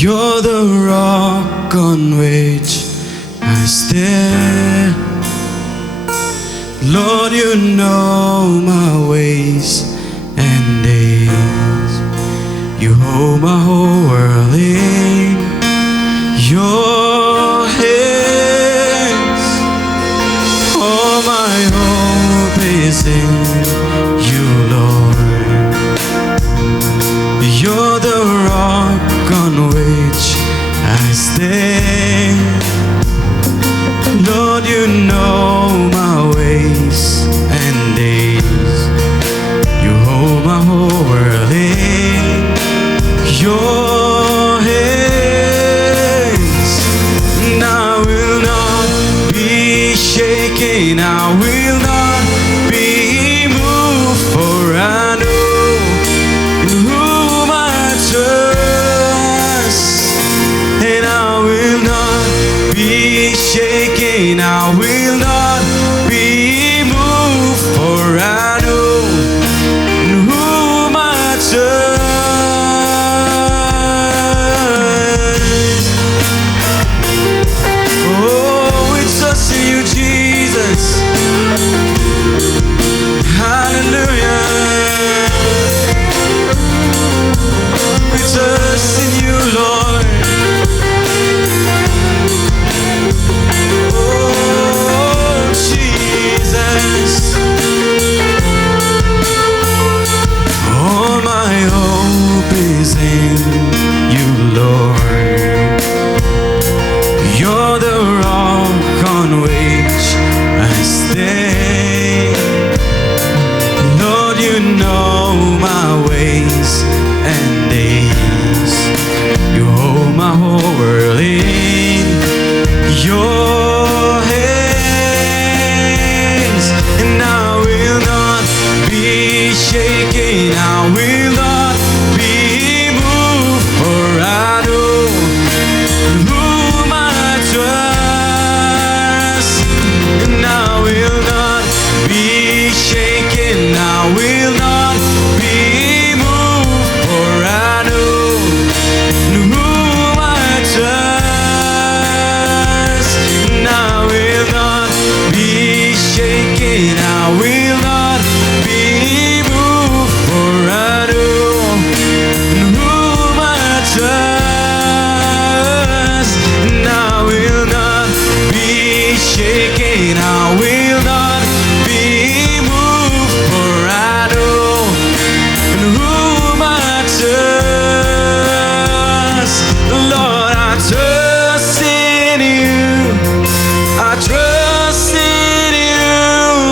You're the rock on which I stand. Lord, you know my ways and days. You hold my whole world in your hands. All my hope is in you, Lord. You're the rock on which I stand. Lord, you know my ways and days. You hold my whole world in your hands. And I will not be shaken, I will not be moved, for I know in whom I trust. And I will not be shaken, I will not be moved, for I know in whom I trust. Oh, we trust in you, Jesus. Hallelujah. We trust in you, Lord. Oh, Jesus. All my hope is in you, Lord. You're the rock on which I stand. Lord, you know my ways and days. You hold my whole world in your hands. And I will not be shaken, I will not be moved, for I know in whom I trust. And I will not be shaken, I will not be moved, for I know in whom I trust. And I will not be shaken, I will not be moved, for I know in whom I trust. And I will not be shaken, I will not be moved, for I know in whom I trust. Lord, I trust in you. I trust in you,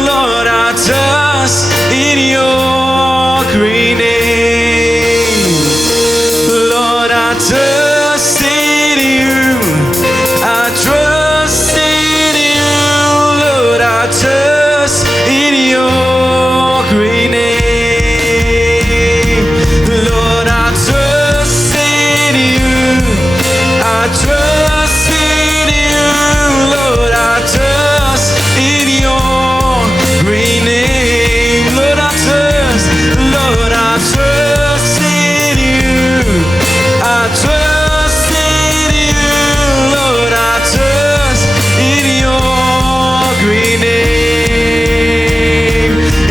Lord. I trust in your great name. Lord, I trust in you. I trust in you, Lord. I trust in your great name. Lord, I trust in you. I trust in you, Lord. I trust in your great name. Lord, I trust. Lord, I trust in you. I trust in you, Lord. I trust in your great name.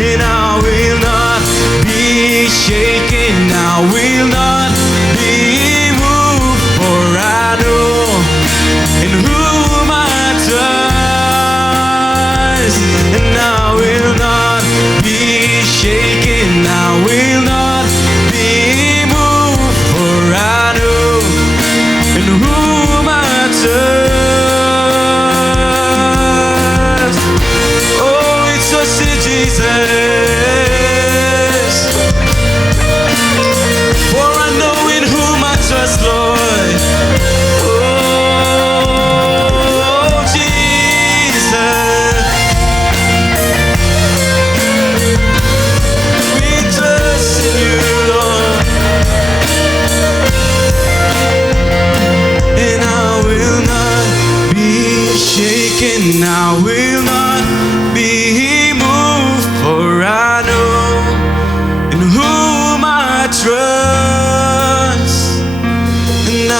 And I will not be shaken, I will not be moved, for I know in whom I trust. And I will not be shaken, I will not be moved, for I know in whom I trust. Oh, we trust in Jesus, for I know in whom I trust, Lord. Oh, Jesus, we trust in you, Lord. And I will not be shaken, I will not be moved, for I know in whom I trust. And I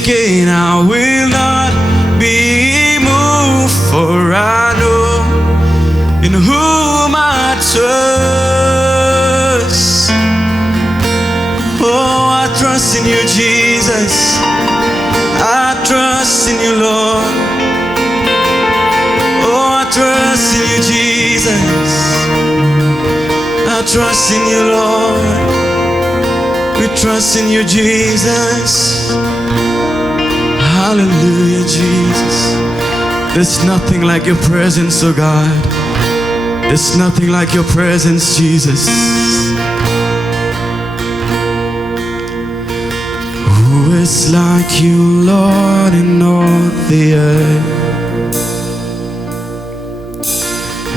shaken, I will not be moved, for I know in whom I trust. Oh, I trust in you, Jesus. I trust in you, Lord. Oh, I trust in you, Jesus. I trust in you, Lord. We trust in you, Jesus. Hallelujah, Jesus. There's nothing like your presence, oh God. There's nothing like your presence, Jesus. Who is like you, Lord, in all the earth?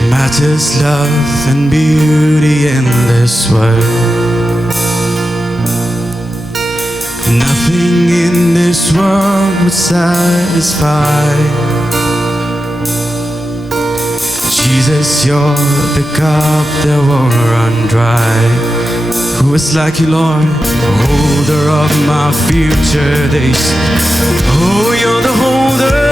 Matches love and beauty in this world. Nothing in this world would satisfy. Jesus, you're the cup that won't run dry. Who is like you, Lord? Holder of my future days. Oh, you're the holder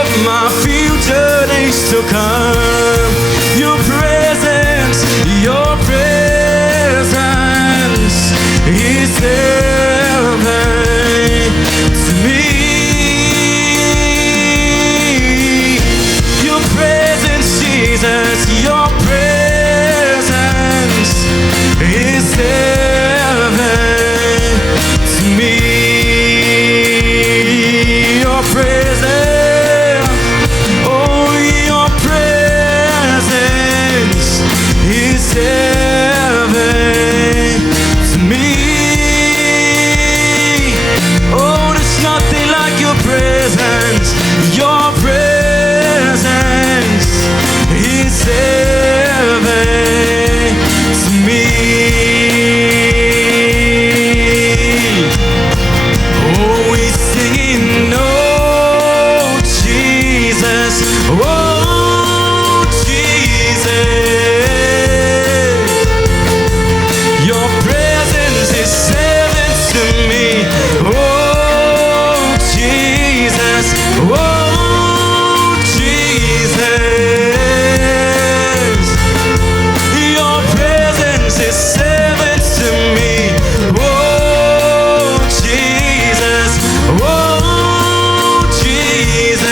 of my future days to come. Your presence is heaven to me. Your presence, Jesus, your presence is heaven to me. Your presence, oh, your presence is heaven to me. Oh, there's nothing like your presence. Your presence is heaven to me. Oh, we're singing, oh, Jesus, oh, Jesus. Your presence is heaven to me. Oh, Jesus, oh, Jesus. Your presence is heaven to me. Oh, Jesus, oh, Jesus.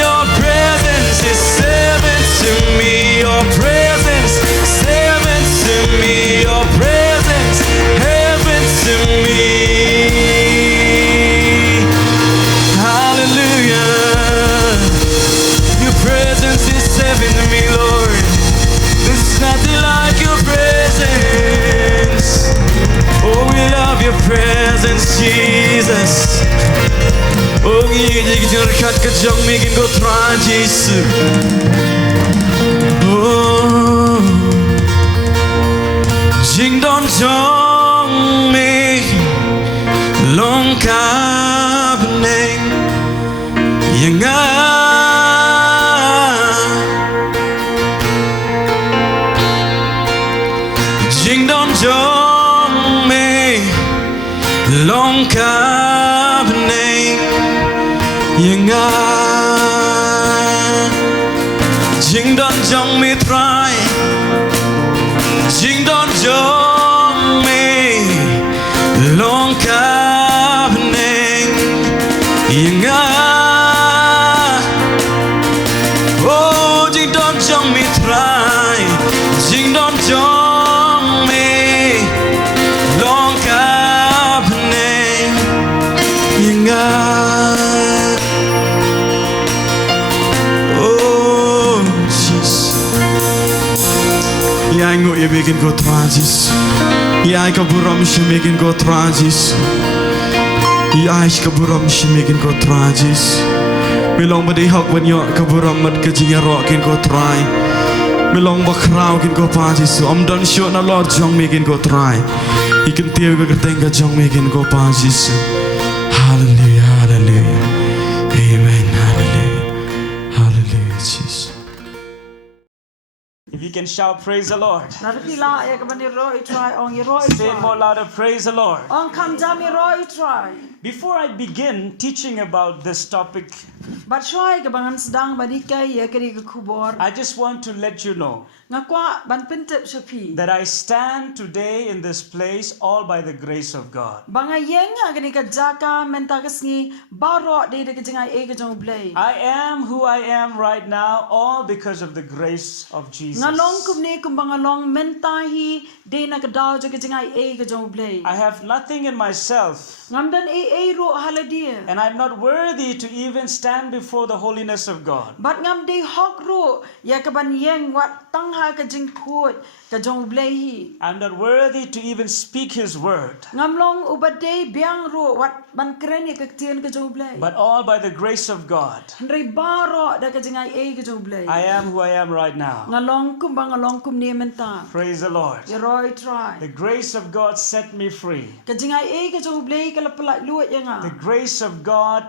Your presence is heaven to me. Your presence is heaven to me. Your presence heaven to me. Hallelujah. Your presence is heaven to me, Lord. There's nothing like your presence. Oh, we love your presence, Jesus. Oh, you kat ka jong mi kin go try Jesus. Oh, jing don jong mi long ka bneng yang jing don jong mi long ka bneng yang jing don jong mi try jing don jong mi long ka bneng yang oh jing don jong mi try jing don jong mi long ka bneng yang oh Jesus. Я ngo ye begin go transis. Ya ka buram she begin go transis. Ya ka buram she begin go transis. Belong badi hak when yo ka buram mat ka jinya ro kin go try. Belong ba crowd kin go transis. I'm done shot na Lord jong begin go try. You can tell ka teng ka jong begin go transis. Hallelujah, hallelujah. Amen, hallelujah. Hallelujah, Jesus. If you can shout, praise the Lord. Narpila ya kaban iro itry ong iro Say it more itry. louder, praise the Lord. Ong kam jam iro itry. Before I begin teaching about this topic, But shoy kabangan sedang badikai ya kari kubor. I just want to let you know Ngakwa ban pintep shapi. that I stand today in this place all by the grace of God. Banga yeng agani ka jaka mentagasngi baro de de kajingai e kajong blay. I am who I am right now all because of the grace of Jesus. Ngalong kumne kumbangalong mentahi de na kadaw jo kajingai e kajong blay. I have nothing in myself, Ngamdan e ro haladia. and I'm not worthy to even stand before the holiness of God. But ngam de hok ro ya kaban yeng wat tangha kajing khut kajong blay hi. I'm not worthy to even speak His word, Ngamlong ubade biang ro wat ban kreni kaktian kajong blay. but all by the grace of God. Henry baro da kajingai e kajong blay. I am who I am right now. Ngalong kum ne menta. Praise the Lord. Yeroi try. The grace of God set me free. Kajingai e kajong blay kalapalak luat The yanga. grace of God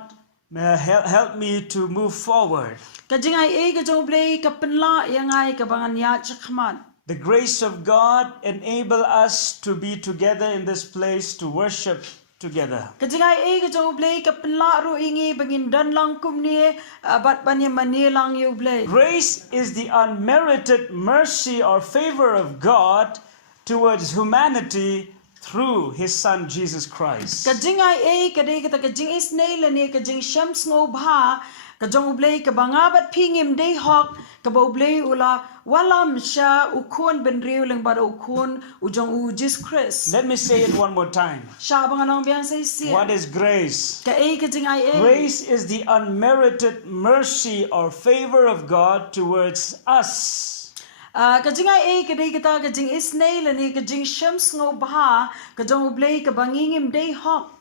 helped me to move forward. Kajingai e kajong blay kapenla yangai kabangan ya chakmat. The grace of God enable us to be together in this place to worship together. Kajingai e kajong blay kapenla ro ingi bangin dan lang kum ne bat banya mani lang yu blay. Grace is the unmerited mercy or favor of God towards humanity through His Son Jesus Christ. Kajingai e kadai kata kajing isnay lani kajing shams ngo bha kajong blay kabangabat pingim day hok kabaw blay ula walam siya ukun benriu lang bada ukun ujong ujis Chris. Let me say it one more time. Siya bang anong biyang say siya. What is grace? Ka e kajingai e. Grace is the unmerited mercy or favor of God towards us. Kajingai e kadai kata kajing isnay lani kajing shams ngo bha kajong blay kabangingim day hok.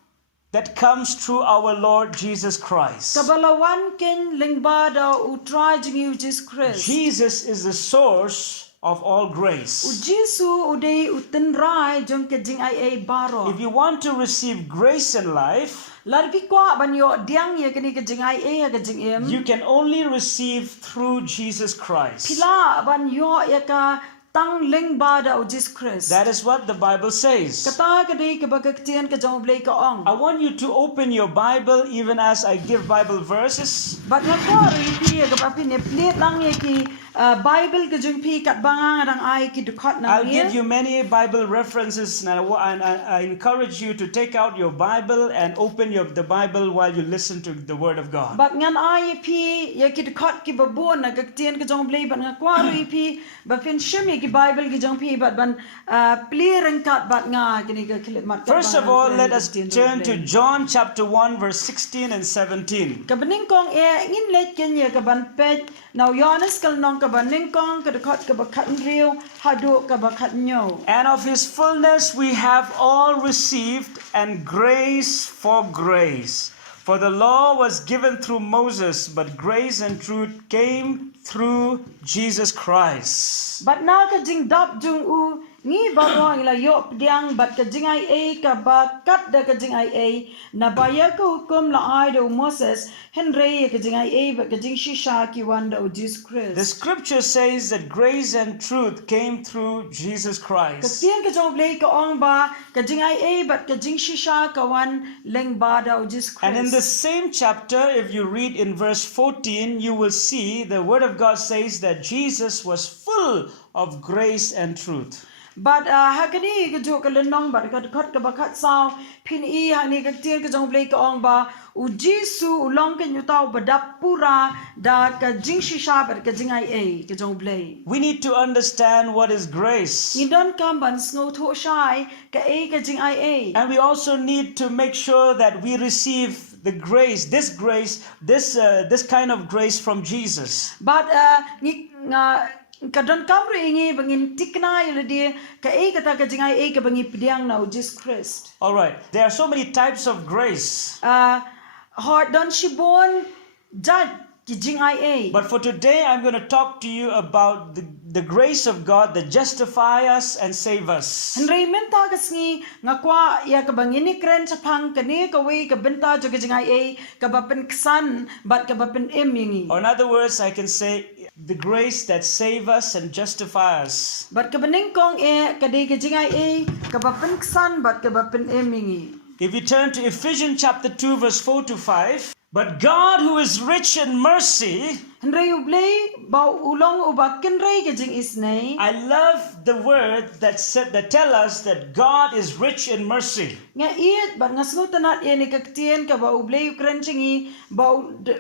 That comes through our Lord Jesus Christ. Kabalawan ken lingbada utray jing ujis Chris. Jesus is the source of all grace. Ujisu uday utenrai jong kajingai e baro. If you want to receive grace in life, Larbi kwa banyo diang ye kani kajingai e ya kajing em. you can only receive through Jesus Christ. Pila banyo ya ka tang lingbada ujis Chris. That is what the Bible says. Kata kadai kabagaktian kajong blay ka ong. I want you to open your Bible even as I give Bible verses. But nga ko ri ya kapapi ne plate lang ye ki Bible kajong pi kat banga ngadang ai ki dukot na I'll give you many Bible references and I encourage you to take out your Bible and open the Bible while you listen to the Word of God. But ngan ai pi ya ki dukot ki babon na kaktian kajong blay but nga ko ri pi ba fin shimi ki Bible ki jong pi but ban clear and cut but nga kini ka kilit mat. First of all, let us turn to John chapter 1 verse 16 and 17. Kabaning kong e ngin let kenya kaban pet now Johannes kal nong kabaning kong kadakot kabakat riu hadu kabakat nyo. And of His fullness we have all received, and grace for grace. For the law was given through Moses, but grace and truth came through Jesus Christ. But na kajing dap jung u ngi barong ila yo pdiang bat kajing ai e kabakat da kajing ai e na baya ka hukum la ai do Moses henry kajing ai e bat kajing shisha ki wanda o Jesus Christ. The scripture says that grace and truth came through Jesus Christ. Kasian kajong blay ka ong ba kajing ai e bat kajing shisha kawan leng bada o Jesus Christ. And in the same chapter, if you read in verse 14, you will see the Word of God says that Jesus was full of grace and truth. But hakani kajo kalenong ba kat kabakat sao pin I hani kaktian kajong blay ka ong ba u Jisu ulong kan yutaw badap pura da kajing shisha ba kajing ai e kajong blay. We need to understand what is grace. Indon kamban sngo tho shai ka e kajing ai e. And we also need to make sure that we receive the grace, this kind of grace from Jesus. But kadon kamru ingi bangin tikna yeladi ka e kata kajing ai e ka bangi pdiang na Jesus Christ. All right. There are so many types of grace. Hot don shibon jad kijing ai e. But for today, I'm going to talk to you about the grace of God that justify us and save us. Henry menta kasngi ngakwa ya kabangini kren sa pang kani kawi kabenta jo kijing ai e kabapen ksan bat kabapen em yingi. Or in other words, I can say the grace that save us and justify us. Bat kabaning kong kadi ka Jingaiei ka ba pynksan bat ka ba pynim. If we turn to Ephesians chapter 2 verse 4 to 5, but God who is rich in mercy, Henry ublay ba ulong ubakin ray ka jing isnay. I love the word that tell us that God is rich in mercy. Nga iit bat nga snutanat ni kaktien ka ba ublay ukran chingi ba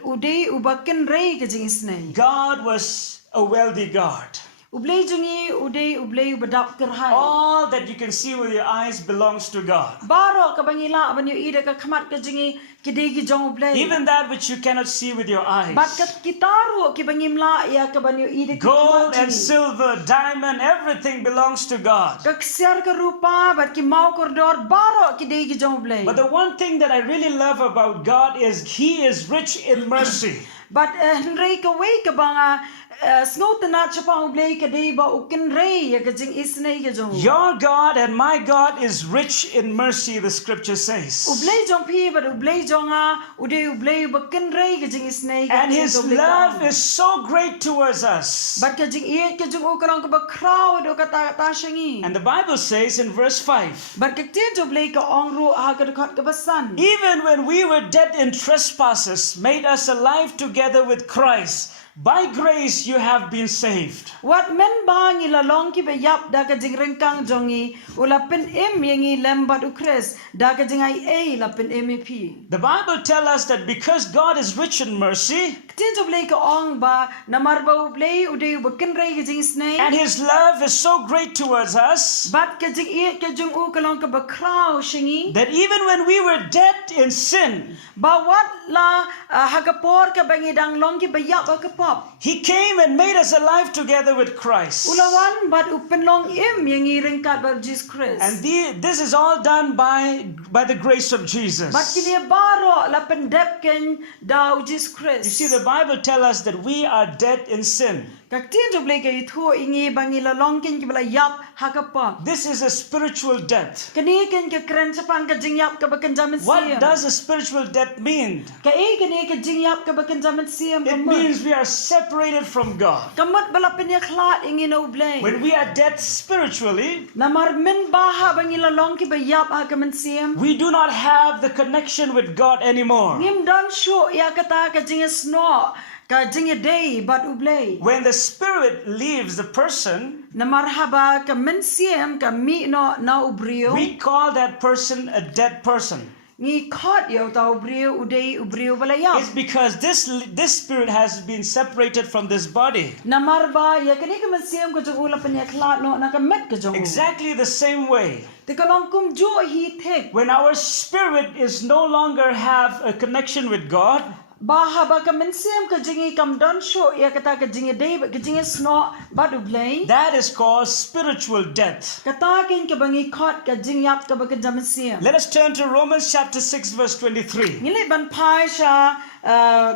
uday ubakin ray ka jing isnay. God was a wealthy God. Ublay jungi uday ublay ubadap kerhay. All that you can see with your eyes belongs to God. Baro ka bangila banyo ida ka kamat ka jingi kidegi jong ublay. Even that which you cannot see with your eyes. Bat kat kitaru ki bangimla ya ka banyo ida ka Gold kamat and jingi. silver, diamond, everything belongs to God. Kaksiar ka rupa bat ki mau kordor baro kidegi jong ublay. But the one thing that I really love about God is He is rich in mercy. But Henry ka way ka banga snutanat siya pa ublay ka day ba ukin ray ya ka jing isnay ka jong. Your God and my God is rich in mercy, the scripture says. Ublay jong pi but ublay jong uday ublay bakin ray ka jing isnay ka. And His love is so great towards us. But ka jing iit ka jong ukarang ka ba crowd o ka ta syangi. And the Bible says in verse 5, But ka tiyan ublay ka ongro ha ka dukat ka basan. even when we were dead in trespasses, made us alive together with Christ. By grace you have been saved. What men ba ngilalong ki ba yap da ka jing rengkang jongi ulapin yangi lembat ukres da ka jing ai lapin pi. The Bible tells us that because God is rich in mercy, Tiyan ublay ka ong ba namar ba ublay uday bakin ray ka jing snay. and His love is so great towards us, But ka jing iit ka jong ukalong ka ba crowd syangi. that even when we were dead in sin, Bawat la hagapor ka bangidang long ki bayap ka pop. He came and made us alive together with Christ. Ulawan bat upenlong yang iring kat ba Jesus Christ. And this is all done by the grace of Jesus. Bat kini baro la pendep ken da Jesus Christ. You see, the Bible tells us that we are dead in sin. Kaktin jo blay kay itho ingi bangila long ken ki bala yap hakapop. This is a spiritual death. Kani ken ka kren sa pang ka jingyap ka bakan jaman What siyam. does a spiritual death mean? Kay kani ka jingyap ka bakan jaman siyam It kamot. means we are separated from God. Kamot bala penyaklat ingi na ublay. When we are dead spiritually, Namar min baha bangila long ki bayap hakaman siyam. we do not have the connection with God anymore. Ngim dan syo ya kata ka jingas no ka day bat ublay. When the spirit leaves the person, Na marhaba ka mensiem ka mi no na ubrio. we call that person a dead person. Ni kot yo ta ubrio uday ubrio balayam. It's because this spirit has been separated from this body. Na marba ya kani ka mensiem ka jugula panyaklat no na ka met ka jugu. Exactly the same way. Tikalong kum jo hi tek. When our spirit is no longer have a connection with God, Bahaba ka mensiem ka jingi kam don syo ya kata ka jingi day ka jingi sno bat ublay. that is called spiritual death. Katakin ka bangi kot ka jingyap ka bakan jamasiem. Let us turn to Romans chapter 6 verse 23. Ngili ban pai siya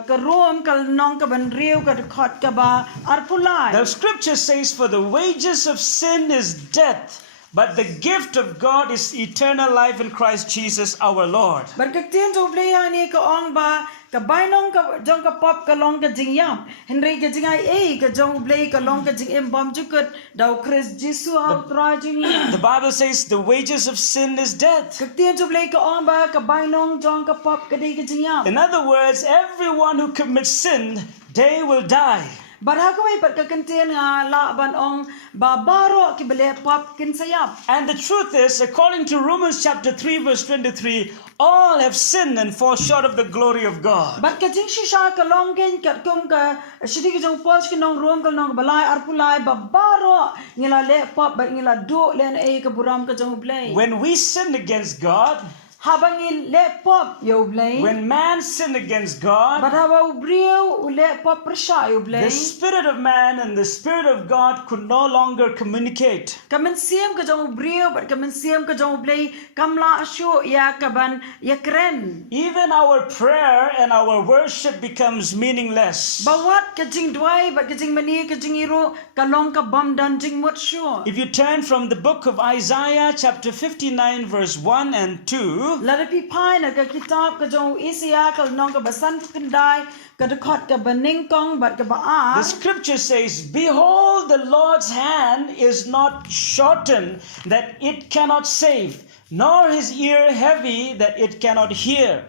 ka rom ka nong ka ban riu ka kot ka ba arpulai. The scripture says, for the wages of sin is death, but the gift of God is eternal life in Christ Jesus our Lord. Berkaktin jo bleya ni ka ong ba ka bainong ka jong ka pop ka long ka jingyam. Henry ka jingaiei ka jong blay ka long ka jingem bom jukut daw Chris Jesus how try jingi. The Bible says the wages of sin is death. Kaktin jo blay ka ong ba ka bainong jong ka pop ka day ka jingyam. In other words, everyone who commits sin, they will die. Barha ko ay pagkakantin nga laban ong babaro ki bale pop kin sayap. And the truth is, according to Romans chapter 3 verse 23, all have sinned and fall short of the glory of God. But ka jing shisha ka long ken ka kum ka shidi ka jong pos ki nong rom ka nong balay arpulay babaro ngila le pop ba ngila do len ay ka buram ka jong blay. When we sin against God, Habang le pop yo blay. when man sinned against God, But hawa ubriyo ule pop presya yo blay. the spirit of man and the spirit of God could no longer communicate. Kamen siyam ka jong ubriyo but kamen siyam ka jong blay kamla asyo ya kaban ya kren. Even our prayer and our worship becomes meaningless. Bawat ka jing dway but ka jing mani ka jing iro kalong ka bam dan jing mot syo. If you turn from the book of Isaiah chapter 59 verse 1 and 2, Lada pi pai na ka kitab ka jong Isaiah ka nong ka basan ka kendai ka dekot ka baning kong bat ka the baar. scripture says, Behold, the Lord's hand is not shortened that it cannot save, nor his ear heavy that it cannot hear.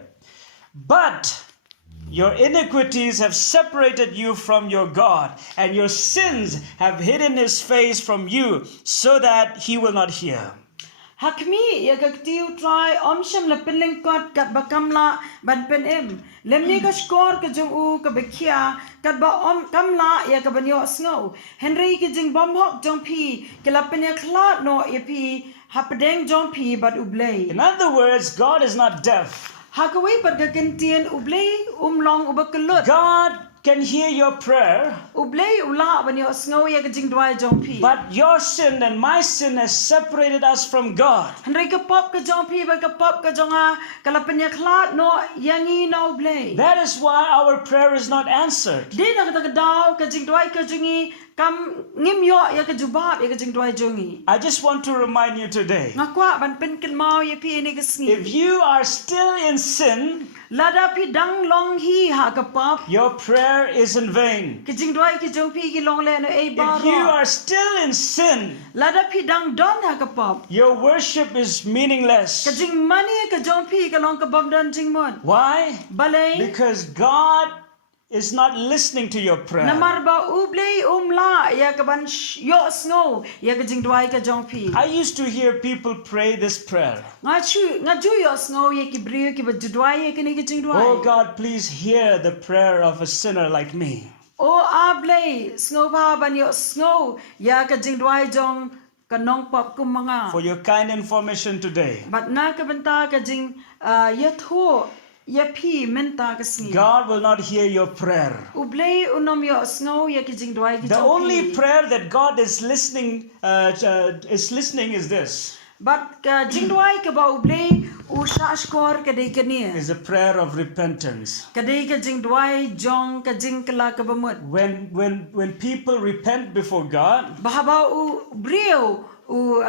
But your iniquities have separated you from your God, and your sins have hidden his face from you, so that he will not hear. Hakmi ya ka tiu try omsham la pinling kot kat bakamla ban penim. Lemni ka skor ka jong u ka bekia kat ba om kamla ya ka banyo snow. Henry ka jing bom hok jong pi ka la penya klat no ya pi hapadeng jong pi bat ublay. In other words, God is not deaf. Hakaway pat ka kentien ublay umlong ubakalut. God can hear your prayer, Ublay ula banyo snow ya ka jing dwai jong pi. but your sin and my sin has separated us from God. Henry ka pop ka jong pi ba ka pop ka jong a ka la penya klat no yangi na ublay. That is why our prayer is not answered. Di na ka daw ka jing dwai ka jungi kam ngimyo ya ka jubab ya ka jing dwai jungi. I just want to remind you today, Ngakwa ban pen ken mau ya pi ni ka if sngi. you are still in sin, Lada pi dang long hi ha ka pop. your prayer is in vain. Ka jing dwai ki jong pi ki long le no e If you baro. are still in sin, Lada pi dang don ha ka pop. your worship is meaningless. Ka jing mani ka jong pi ka long ka bom don jing mon. Why? Balay. Because God is not listening to your prayer. Namar ba ublay umla ya ka ban yo snow ya ka jing dwai ka jong pi. I used to hear people pray this prayer. Nga ju yo snow ya ki brio ki ba judwai ya ka ni ka jing dwai. Oh God, please hear the prayer of a sinner like me. O ablay snow ba ban yo snow ya ka jing dwai jong ka nong pop kum mga. For your kind information today, But na ka banta ka jing ya tho ya pi menta ka sngi. God will not hear your prayer. Ublay unom yo snow ya ki jing dwai ki The jong only pi. prayer that God is listening is this: But ka jing dwai ka ba ublay u sha skor ka dei ka ni. is a prayer of repentance. Ka dei ka jing dwai jong ka jing kala ka bamut. When people repent before God, Bahaba u brio u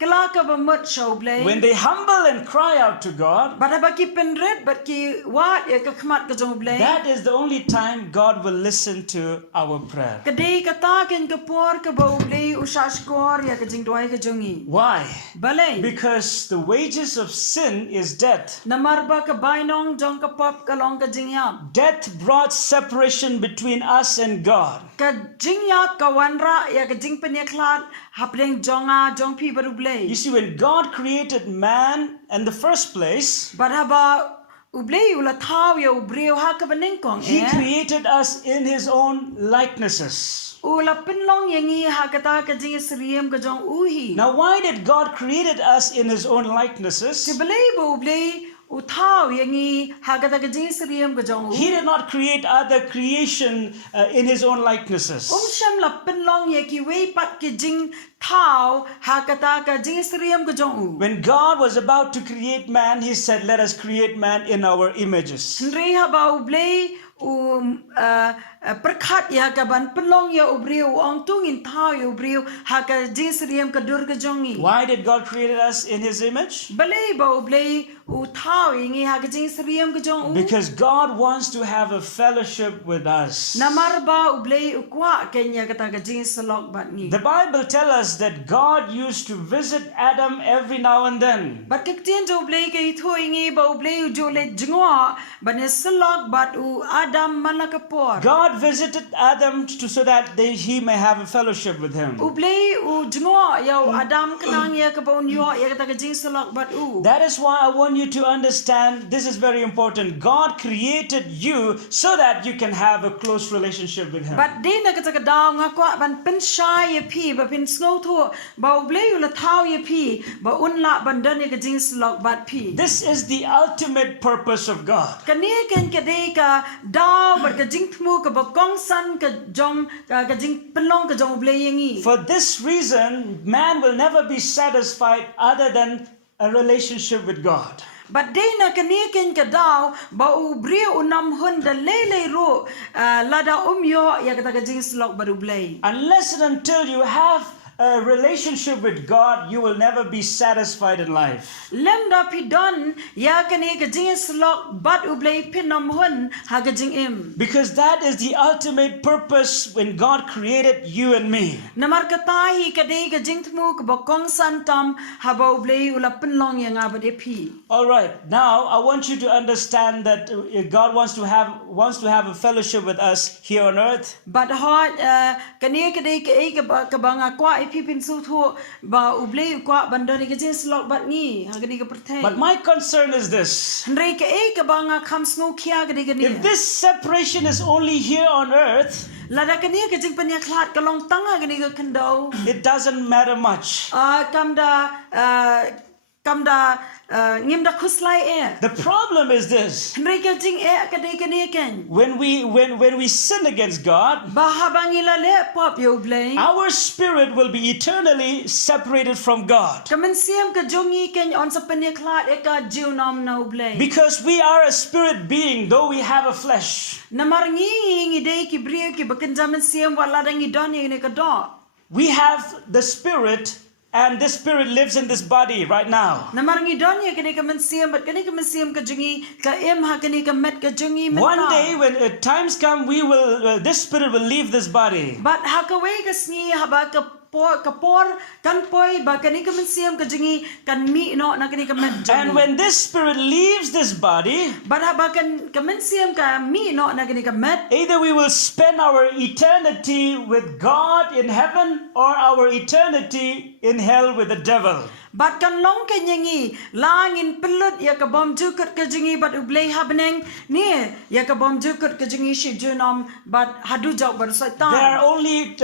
kala ka bamut sha ublay. when they humble and cry out to God, Bahaba ki penret but ki wat ya ka khmat ka jong ublay. that is the only time God will listen to our prayer. Ka dei ka ta ken ka por ka ba ublay u sha skor ya ka jing dwai ka jongi. Why? Balay. Because the wages of sin is death. Namarba ka bainong jong ka pop ka long ka jingyap. Death brought separation between us and God. Ka jingyap ka wanra ya ka jing penyaklat hapdeng jonga jong pi barublay. You see, when God created man in the first place, Barhaba ublay ula thaw ya ubreo ha ka banengkong He created us in His own likenesses. Ula pinlong yangi ha ka ta ka jing sriem ka jong uhi. Now, why did God create us in His own likenesses? Si balay ba ublay uthaw yangi ha ka ta ka jing sriem ka jong He uhi. did not create other creation in His own likenesses. Sham la pinlong ya ki wei pat ki jing thaw ha ka ta ka jing sriem ka jong u. When God was about to create man, He said, "Let us create man in our images." Henry ha ba ublay perkhat ya ka ban pelong ya ubriu ong tungin thau ya ubriu ha ka jing sriem ka dur ka jongi. Why did God create us in His image? Balay ba ublay u thau yangi ha ka jing sriem ka jong u. Because God wants to have a fellowship with us. Namar ba ublay u kwa kenya ka ta ka jing salok bat ni. The Bible tells us that God used to visit Adam every now and then. Bat kiktien jo ublay kay thu yangi ba ublay u jo le jingwa ban salok bat u Adam malakapor. God visited Adam so that he may have a fellowship with him. Ublay u jingwa ya Adam kanang ya ka ba unyo ya ka ta ka jing salok bat u. That is why I want you to understand, this is very important. God created you so that you can have a close relationship with Him. But di na ka daw nga kwa ban pen shy ye pi ba pin snow tho ba ublay ula thau ye pi ba unla ban dan ye ka jing slok bat pi. This is the ultimate purpose of God. Kani ken ka de ka daw ba ka jing thmu ka ba kong san ka jong ka jing pelong ka jong ublay yangi. For this reason, man will never be satisfied other than a relationship with God. But di na kani ken ka daw ba ubri unam hun da lele ro lada umyo ya ka jing slok ba ublay. Unless and until you have a relationship with God, you will never be satisfied in life. Lem da pi don ya kani ka jing slok bat ublei pinom hun ha ka jing im. Because that is the ultimate purpose when God created you and me. Namar ka tahi ka dei ka jing tmu ka bokong san tam ha ba ublei ula pinlong yang abade pi. All right. Now I want you to understand that God wants to have a fellowship with us here on earth. But hot kani ka dei ka ei ka banga kwa pi pin su thu ba ublei kwa bandari ka jing slok bat ni ha ka dei ka perthai. But my concern is this. Hendrei ka ei ka banga kham snu khia ka dei ka ni. If this separation is only here on earth, Lada kani ka jing panya khlat ka long tanga ka ni ka kendo. it doesn't matter much. Kamda ngim da khuslai e. The problem is this. Hendrei ka jing e ka dei ka ni ken. When we sin against God, Bahabangila le pop yo blame. our spirit will be eternally separated from God. Kamen siam ka jongi ken on sa panyaklat e ka jiu nam no blame. Because we are a spirit being, though we have a flesh. Namarangi ngi dei ki brio ki bakan jaman siam wala dangi doni ne ka do. We have the spirit, and this spirit lives in this body right now. Namarangi doni kani kamen siam but kani kamen siam ka jongi ka em ha kani ka met ka jongi met. One day when times come, this spirit will leave this body. But hakaway ka sngi haba kapor kan poi ba kani kamen siam ka jongi kan mi no na kani ka met. And when this spirit leaves this body, But haba kan kamen siam ka mi no na kani ka met. either we will spend our eternity with God in heaven or our eternity in hell with the devil. But kan long ka nyangi langin pelut ya ka bom jukut ka jingi but ublei habneng ni ya ka bom jukut ka jingi shi junom but hadu jok bar There saitan. are only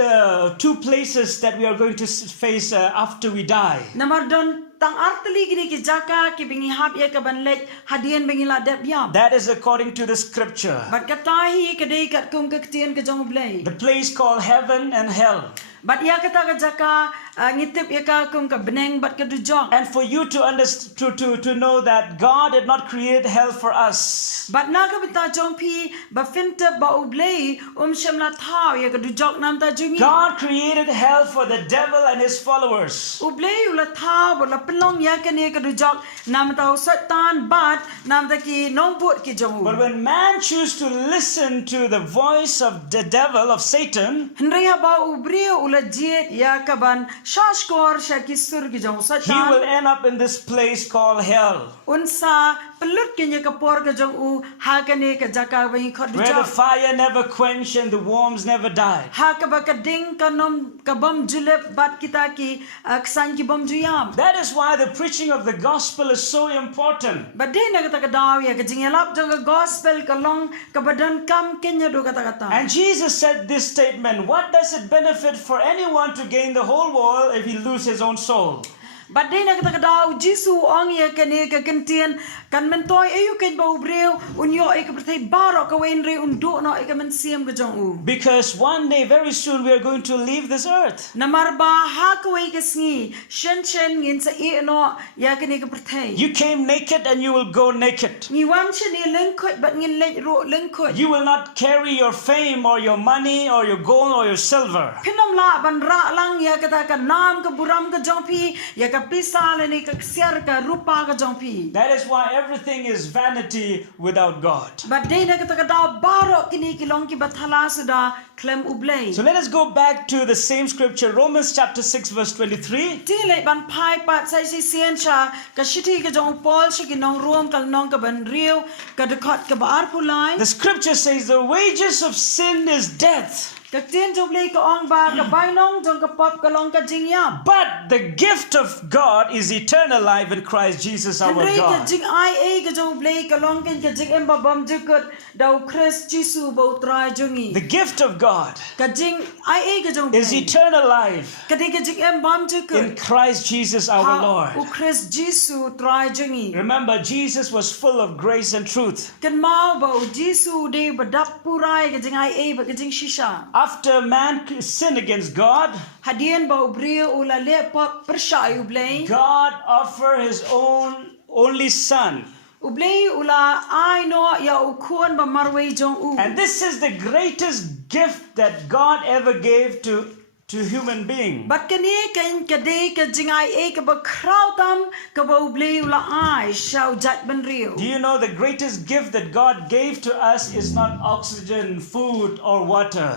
two places that we are going to face after we die. Namar don tang arteli gini ki jaka ki bingi hab ya ka ban lech hadian bingi la dep yam. That is according to the scripture. But katahi ka dei kat kum ka ktien ka jong ublei. The place called heaven and hell. But ya kata ka jaka ngitip ya ka kum ka beneng but ka du jok. And for you to understand, to know that God did not create hell for us. But na ka bita jong pi ba finta ba ublei shamla thao ya ka du jok nam ta jungi. God created hell for the devil and his followers. Ublei ula thao la pelong ya ka ni ka du jok nam ta satan but nam ta ki nongbri ki jong. But when man chooses to listen to the voice of the devil, of Satan, Hendrei ba ubreu ula jiet ya ka ban shashkor shakisur ki jong he will satan. end up in this place called hell, Unsa pelut ke nya ka por ka jong u ha ka ni ka jaka bai khod du where the jok. fire never quenched and the worms never died. Ha ka ba ka ding ka nom ka bom julep bat kita ki aksan ki bom juyam. That is why the preaching of the gospel is so important. But din na kata ka daw ya ka jingelap jong ka gospel ka long ka badan kam kenya do kata kata. And Jesus said this statement, what does it benefit for anyone to gain the whole world if he loses his own soul? But din na kata ka daw Jisu ong ya ka ni ka kentien kan mentoy ayu ken ba ubreu unyo ay ka pertay baro ka wen re undo no ay ka men siam ka jong u. Because one day, very soon, we are going to leave this earth. Namar ba ha ka way ka sngi shen ngin sa i no ya ka ni ka pertay. You came naked and you will go naked. Ngi wan chen ni lengkot but ngin lej ro lengkot. You will not carry your fame or your money or your gold or your silver. Pinom la ban ra lang ya kata ka nam ka buram ka jong pi ya ka pisal ni ka siar ka rupa ka jong pi. That is why everything is vanity without God. But day na kata ka daw baro kini kilong ki bathala suda klem ublay. So let us go back to the same scripture, Romans chapter 6 verse 23. Tile ban pai pat sai si sien cha ka shiti ka jong pol shi ki nong ruam kal nong ka ban riu ka dekot ka bar pulai. The scripture says the wages of sin is death. Ka tien jublay ka ong ba ka bai nong jong ka pop ka long ka jingyam. But the gift of God is eternal life in Christ Jesus our Hendrei ka God. jing ai e ka jong blay ka long ken ka jing em ba bam jukut daw Christ Jisu bo try jungi. The gift of God Ka jing ai e ka jong is blay. eternal life Ka di ka jing em bam in jukut. Christ Jesus our U Lord. Christ Jisu try jungi. Remember, Jesus was full of grace and truth. Kan mau ba u Jisu de badap purai ka jing ai e ba ka jing shisha. After man sinned against God, Hadian ba u brio u la le pop persha u blay. God offered his own only son. Ublay ula ai no ya u kuan ba marway jong u. And this is the greatest gift that God ever gave to to human being. But can ye can kade ka Jingaiei ka ba krautam ka ba ublei ula ai shau jat ban rio. Do you know the greatest gift that God gave to us is not oxygen, food, or water?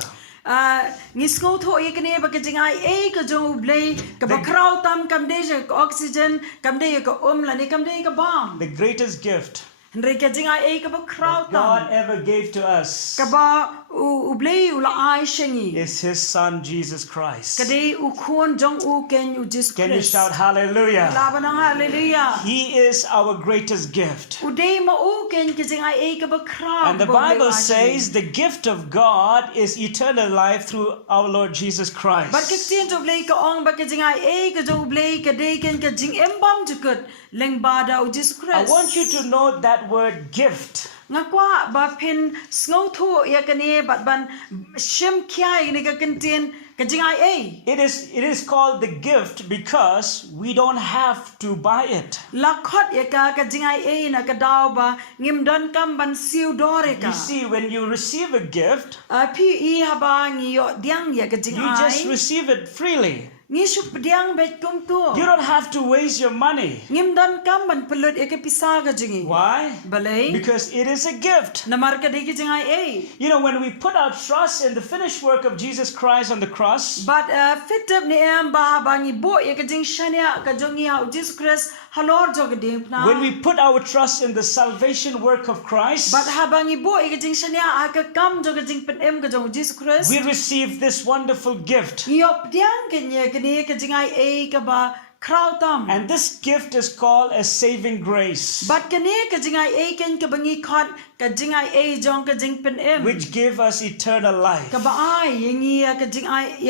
Ngisngo tho ye kane ba ka Jingaiei ka jong ublei ka ba krautam kam de ka oxygen kam de ka la ni kam de ka bam. The greatest gift Henry ka Jingaiei ka ba God krautam ever gave to us ka ba ublei ula ai shengi. is His Son, Jesus Christ. Kade u khon jong u ken u Jesus Can you Christ. shout hallelujah? Labanang hallelujah. He is our greatest gift. Uday mo ken ka Jingaiei ka ba krau. And the Bible says the gift of God is eternal life through our Lord Jesus Christ. But kitien to blay ka ong ba ka Jingaiei ka jong blay ka de ken ka jing embam jukut leng bada u Jesus I Christ. want you to know that word gift. Nga kwa ba pin sngo thu ya kane bat ban shim kya ni ka kentien ka Jingaiei. It is called the gift because we don't have to buy it. Lakhot ya ka Jingaiei na ka daw ba ngim don kam ban siu dore ka. You see, when you receive a gift, Pi ha ba ngi yo diang ya ka you just Jingaiei. receive it freely. Ngi sup diang bet kum tu. You don't have to waste your money. Ngim don kam ban pelut ya ka pisa ka jingi. Why? Balay. Because it is a gift. Namar ka de ka Jingaiei. You know, when we put our trust in the finished work of Jesus Christ on the cross, But fit up ni em ba bangi bo ya ka jing shania ka jongi ha Jesus Christ halor jog ding na. when we put our trust in the salvation work of Christ, But ha bangi bo ya ka jing shania ha ka kam jog jing pen em ka jong Jesus Christ. we receive this wonderful gift. Yop diang ka nya ka ni ka Jingaiei ka ba krautam. And this gift is called a saving grace, But ka ni ka Jingaiei ken ka bangi khot ka Jingaiei jong ka jing pen em. which give us eternal life. Ka ba ai yangi ya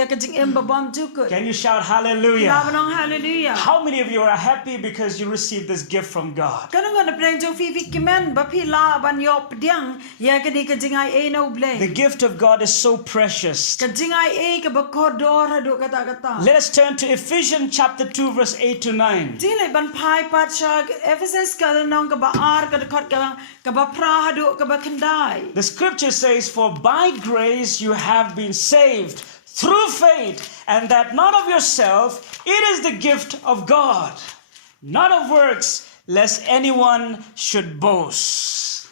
ka jing em ba bam jukut. Can you shout hallelujah? Labanong hallelujah. How many of you are happy because you received this gift from God? Kanang na preng jong fi kimen ba pi la ban yop diang ya ka ni ka Jingaiei na ublay. The gift of God is so precious. Ka Jingaiei ka ba kodor ha do kata kata. Let us turn to Ephesians chapter 2 verse 8 to 9. Dile ban pai pat sha Ephesus ka nong ka ba ar ka khot ka ba pra ha do ka ba kandai. The scripture says, "For by grace you have been saved through faith, and that not of yourself, it is the gift of God, not of works, lest anyone should boast."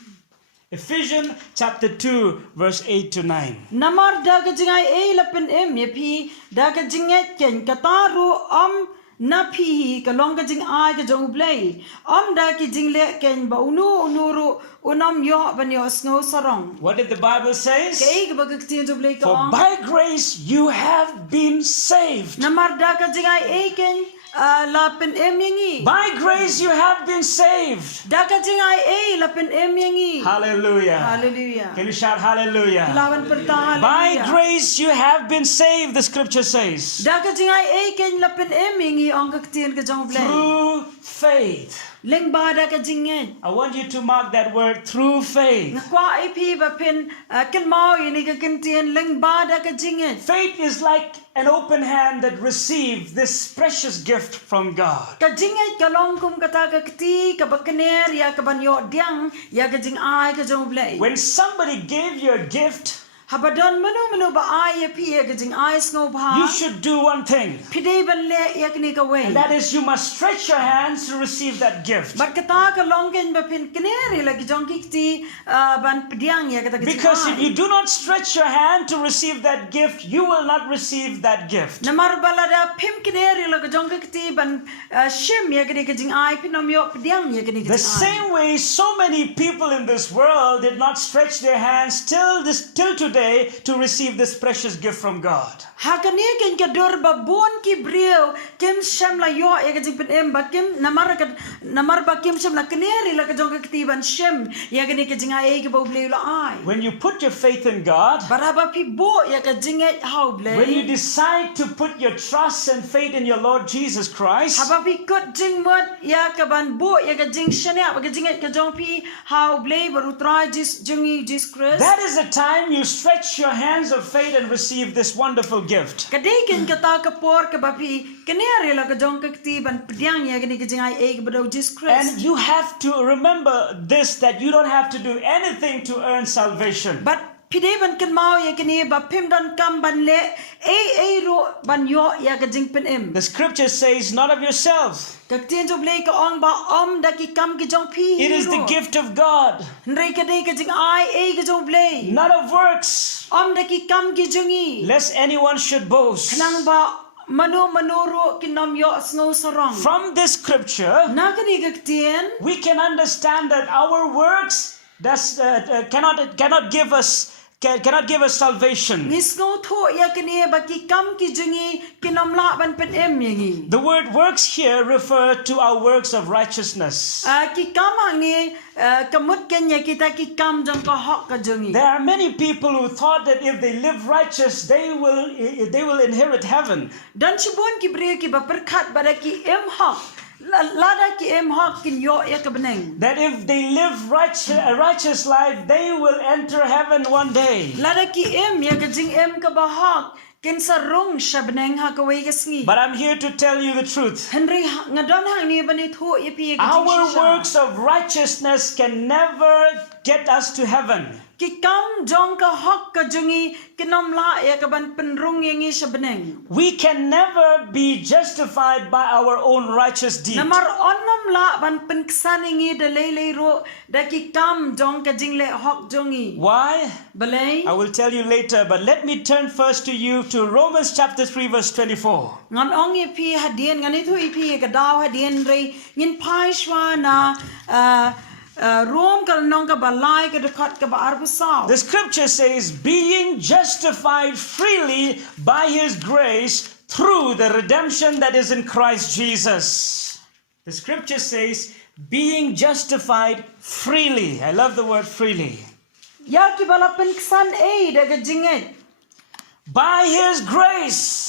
Ephesians chapter 2 verse 8 to 9. Namar da ka Jingaiei la pen em ye pi da ka jinget ken ka taru na pi ka long ka jing ai ka jong ublay. Da ki jing le ken ba unuru unam yo ban yo snow sarong. What did the Bible say? Kay ka ba ka tin to blay ka For ong. by grace you have been saved. Namar da ka Jingaiei ken la pen em yangi. By grace you have been saved. Da ka Jingaiei la pen em yangi. Hallelujah. Hallelujah. Can you shout hallelujah? Lawan perta By hallelujah. grace you have been saved, the scripture says. Da ka Jingaiei ken la pen em yangi ong ka tin ka jong blay. Through faith. Leng ba da ka jinget. I want you to mark that word, through faith. Nga kwa ipi ba pin ken mau ini ka kentien leng ba da ka jinget. Faith is like an open hand that receives this precious gift from God. Ka jinget ka long kum kata ka kti ka ba kener ya ka ban yo diang ya ka jing ai ka jong blay. When somebody gave you a gift, Habadon manu ba ai ya pi ya ka jing ai sngo ba. you should do one thing. Pidei ban le ya kini ka way. And that is you must stretch your hands to receive that gift. But kata ka long ken ba pin kener la ki jong kti ban pdiang ya kata ka jing Because if ai. you do not stretch your hand to receive that gift, you will not receive that gift. Namar balada pim kener la ka jong kti ban shim ya kini ka jing ai pinom yo pdiang ya kini ka The jing ai. same way so many people in this world did not stretch their hands till today to receive this precious gift from God. Hakani ken ka dor ba bon ki brio kem sham la yo ya ka jing pen em ba kem namar ba kem sham la kener la ka jong kti ban shim ya kini ka jing ai ka ba ble la ai. When you put your faith in God, Baraba pi bo ya ka jing et how ble. when you decide to put your trust and faith in your Lord Jesus Christ, Haba pi kot jing mot ya ka ban bo ya ka jing shania ba ka jing et ka jong pi how ble baru try jingi Jesus Christ. that is the time you stretch your hands of faith and receive this wonderful gift. Kadai ken kata ka por ka ba pi kenere la ka jong ka kti ban pdiang ya kini ka jing ai ek ba Jesus Christ. And you have to remember this, that you don't have to do anything to earn salvation. But Pide ban kan mau ya kini ba pim dan kam ban le ro ban yo ya ka jing pen im. The scripture says, not of yourselves. Ka tien jo ble ka ong ba da ki kam ki jong pi. It is the gift of God, Nre ka de ka jing ai ka jo ble. not of works, Da ki kam ki jongi. lest anyone should boast. Nang ba manuro kinom yo snow sarong. From this scripture, Na ka di ka tien. we can understand that our works cannot give us salvation. Ni snow tho ya kini ba ki kam ki jongi kinom la ban pen im yangi. The word works here refer to our works of righteousness. Ki kam ang ni kamut kenya kita ki kam jong ka hok ka jongi. There are many people who thought that if they live righteous, they will inherit heaven. Dan shibon ki brio ki ba perkat bada ki im hok. Lada ki im hok kin yo ya ka beneng. That if they live a righteous life, they will enter heaven one day. Lada ki im ya ka jing im ka ba hok kin sarong sya beneng ha ka wei ka sngi. But I'm here to tell you the truth. Henry ngadon hang ni ba ni tho ya pi ka jing Our shisha. works of righteousness can never get us to heaven. Ki kam jong ka hok ka jongi kinom la ya ka ban penrung yangi sya beneng. We can never be justified by our own righteous deed. Namar onom la ban pynksan yangi de lele ro da ki kam jong ka jing le hok jongi. Why? Balay. I will tell you later, but let me turn first to you to Romans chapter 3 verse 24. Ngan ong ipi hadien ngan itu ipi ka daw hadien re ngin pai shwa na rom kal nong ka balai ka dekat ka ba arbusau. The scripture says, being justified freely by his grace through the redemption that is in Christ Jesus. The scripture says, being justified freely. I love the word freely. Ya ki bala pynksan da ka jinget. By his grace.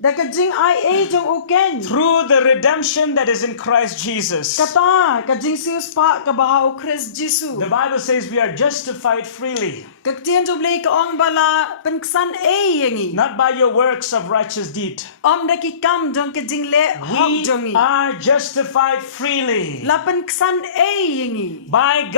Da ka jing ai jong uken. Through the redemption that is in Christ Jesus. Kata ka jing sius pa ka bahau Christ Jesus. The Bible says we are justified freely. Ka tien jo ble ka ong bala pynksan yangi. Not by your works of righteous deed. Da ki kam jong ka jing le hok We jongi. are justified freely. La pynksan yangi. By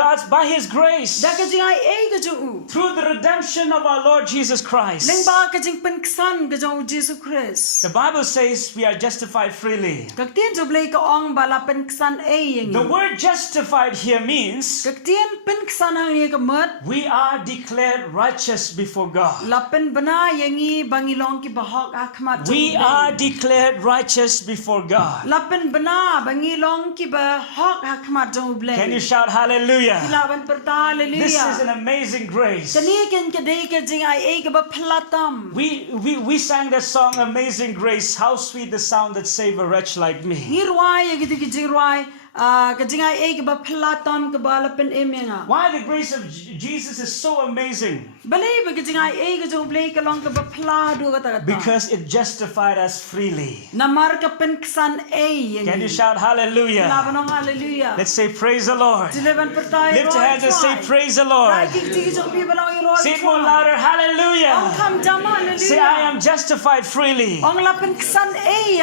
his grace. Da ka jing ai ka jong u. Through the redemption of our Lord Jesus Christ. Leng ba ka jing pynksan ka jong Jesus Christ. The Bible says we are justified freely. Kaktian jo blay ka ong bala pynksan yangi. The word justified here means Kaktian pynksan ang ni ka mat. we are declared righteous before God. Lapen bana yangi bangilong ki bahok akmat. We are declared righteous before God. Lapen bana bangilong ki bahok akmat jong blay. Can you shout hallelujah? Laban perta This is an hallelujah. amazing grace. Kani ken ka day ka jing ai ka ba platam. We sang that song, Amazing Grace. How sweet the sound that saved a wretch like me. Ngirwai gitu ki jingwai. Ka jing ai ka ba platam ka ba lapen emyanga. Why the grace of Jesus is so amazing? Balay ba ka jing ai ka jong blay ka long ka ba plado ka ta. Because it justified us freely. Namar ka pynksan yangi. Can you shout hallelujah? Laban ng hallelujah. Let's say praise the Lord. Sileban pertay. Lift your hands and say praise the Lord. Say it more louder, Ong hallelujah. kam jama Say I hallelujah. am justified freely Ong lapin ksan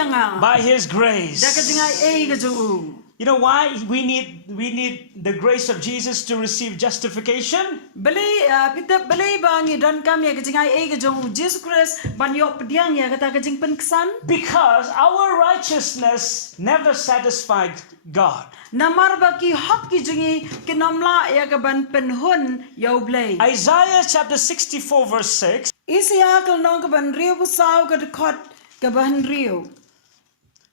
nga. by his grace. Da ka jingay ka jung. You know why we need the grace of Jesus to receive justification? Balay pita balay ba ngi dan kam ya ka jingay ka jung Jesus Christ banyo pediang ya kata ka jing pynksan. Because our righteousness never satisfied God. Namar ba ki hak ki jungi kinamla ya ka ban penhun yaw blay. Isaiah chapter 64 verse 6. Isiya kal nong ka ban riyo busaw ka dekot ka ban riyo.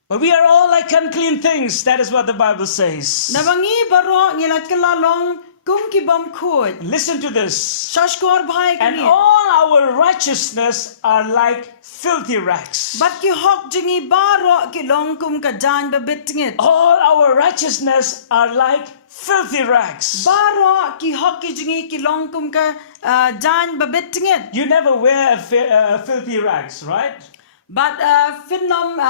But we are all like unclean things. That is what the Bible says. Nabangi baro ngila kalalong kum ki bam khod. Listen to this. Shashkor bhai And kani. all our righteousness are like filthy rags. Bat ki hok jingi baro ki long kum ka jan ba bitngit. All our righteousness are like filthy rags. Baro ki hok ki jingi ki long kum ka jan ba bitngit. You never wear filthy rags, right? But finnom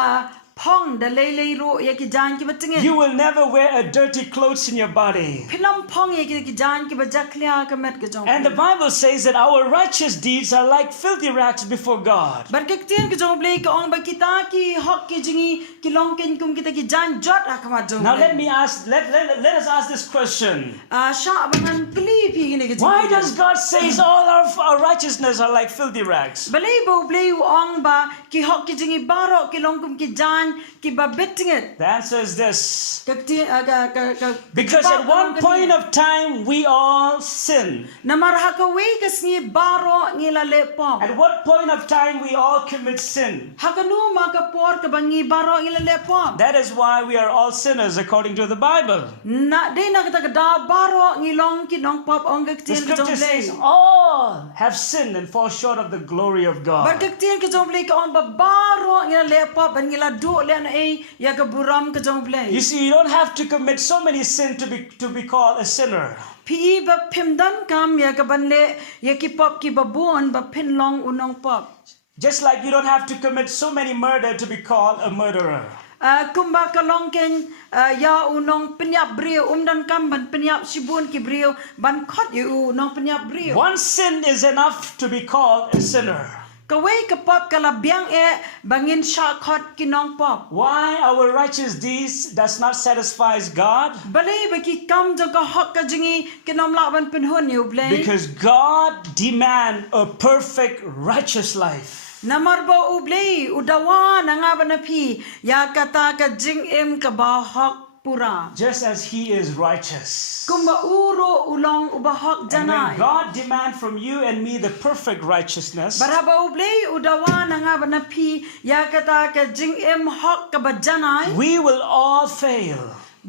phong da lei ro ya ki jan ki batinge You will never wear a dirty clothes in your body. philam phong ya ki jan ki bajaklia ka met ka jong And the Bible says that our righteous deeds are like filthy rags before God. bar ka tien ka jong blei ka ong ba kita ki hok ki jingi ki long ken kum kita ki jan jot akama jong Now let us ask this question. sha bangan pli pi ni ka Why does God say all our righteousness are like filthy rags? balei bo blei ong ba ki hok ki jingi baro ki long kum ki jan ki ba betinget The answer is this. ka Because at one point of time we all sin. namar hakawe ka sngi baro ngila le pom At what point of time we all commit sin. hakanu maka por ka bangi baro ngila le pom That is why we are all sinners according to the Bible. na de na kata da baro ngilong ki nong pop ong ka The tien ka jong scripture says blei all have sinned and fall short of the glory of bar God. ka tien ka jong blei ka ong ba baro ngila le pop ban ngila do le na e ya ka buram ka jong blei You see, you don't have to commit so many sins to be called a sinner. pi ba pimdan kam ya ka ban le ya ki pop ki ba buon ba pin long unong pop Just like you don't have to commit so many murder to be called a murderer. kumba kalong ken ya unong penyap brio dan kam ban penyap sibun ki brio ban khot yu unong penyap brio One sin is enough to be called a sinner. kawai ka pop kala biang bangin sha khot ki nong pop Why our righteous deeds does not satisfy God? balai ba ki kam jong ka hok ka jingi ki nom la ban penhon yu blai Because God demands a perfect righteous life. namar ba u blai udawa na nga ban pi ya kata ka jing em ka ba hok pura Just as He is righteous. kumba uro ulong ubahok And when janai God demands from you and me the perfect righteousness, baraba ublei udawa na nga ba na pi ya kata ka jing em hok ka ba janai we will all fail.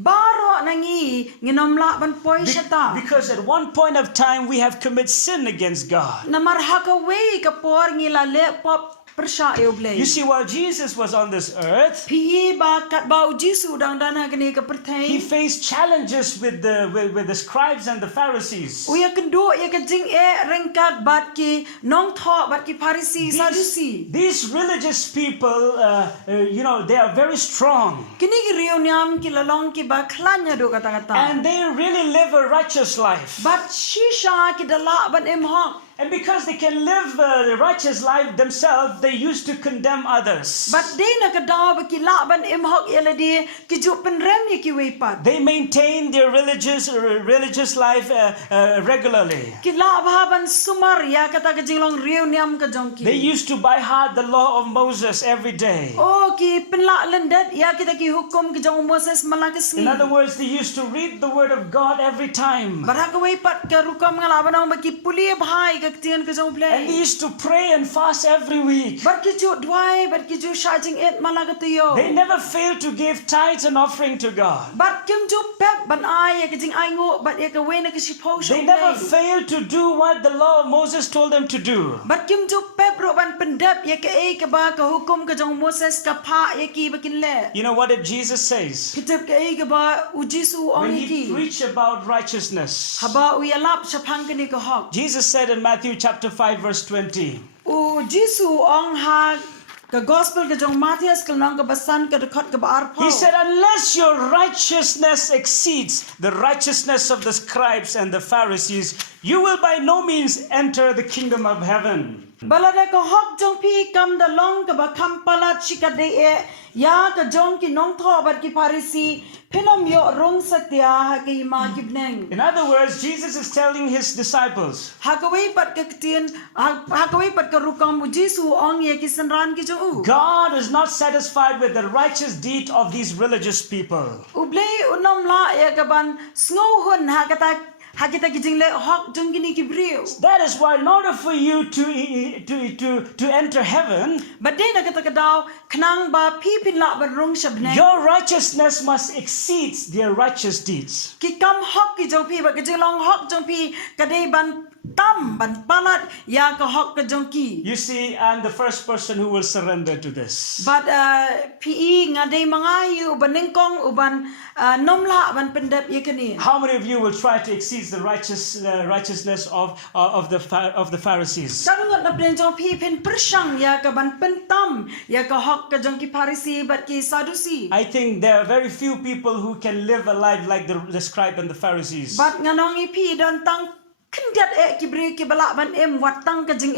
baro nangi nginomla ban poi shata Because at one point of time we have committed sin against God. namar haka wei ka por ngila le pop persha ublei You see, while Jesus was on this earth, pi ba kat ba jisu dang dana kini ka He pertai faced challenges with the scribes and the Pharisees. uya kendo ya ka jing rengkat bat ki nong tho bat ki parisi sadusi These religious people, they are very strong. kini ki rionyam ki lalong ki ba klanya do kata kata And they really live a righteous life. but shisha ki dala ban em hok And because they can live a righteous life themselves, they used to condemn others. but de na ka daw ba ki la ban em hok yela de ki ju pen rem ye ki wei pat They maintain their religious life regularly. ki la ba ban sumar ya kata ka jinglong rionyam ka jong They ki used to by heart the law of Moses every day. oh ki pen la lendet ya kita ki hukum ki jong Moses malakas In ni other words, they used to read the word of God every time. bara ka wei pat ka rukam ngala ban ba ki puli bhai ka tian ka jong And they play used to pray and fast every week. bar ki ju dwai bar ki ju shajing et malaga to yo They never failed to give tithes and offering to God. but kim ju pep ban ai ya ka jing ai ngo but ya ka wei na ka si po They never failed to do what the law of Moses told them to do. but kim ju pep ro ban pendap ya ka e ka ba ka hukum ka jong Moses ka pha ya ki ba kin le You know what did Jesus says? kitap ka e ka ba ujisu When ong he ki preached about righteousness, haba u ya lap sa phang ka ni ka hok Jesus said in Matthew chapter 5 verse 20, u jisu ong ha ka gospel ka jong Matthias ka nang ka basan ka khot ka ba ar He said, unless your righteousness exceeds the righteousness of the scribes and the Pharisees, you will by no means enter the kingdom of heaven. balada ka hok jong pi kam da long ka ba kham palat chika de ya ka jong ki nong tho bat ki parisi phenom yo rong satya ha ki ma ki bneng In other words, Jesus is telling his disciples, ha ka wei pat ka tien ha ka wei pat ka rukam jisu ong ye ki sanran ki jong u God is not satisfied with the righteous deed of these religious people. uble unom la ya ka ban snow hun ha ka ta ha kita ki jingle hok jong ki ni ki brio That is why in order for you to enter heaven, but de na ka ta ka daw khnang ba phi pin la ba rong shabne your righteousness must exceed their righteous deeds. ki kam hok ki jong pi ba ki jing long hok jong pi ka de ban tam ban palat ya ka hok ka jongki. You see, I'm the first person who will surrender to this. But PE ngade mangayu baningkong uban nomla ban pendep yekani. How many of you will try to exceed the righteousness of the Pharisees? Sarungot na plenjong pi pen persang ya ka ban pentam ya ka hok ka jongki Pharisee but ki Sadducee. I think there are very few people who can live a life like the scribe and the Pharisees. But nganong ipi don tang kendat ki balak ban wat tang ka jing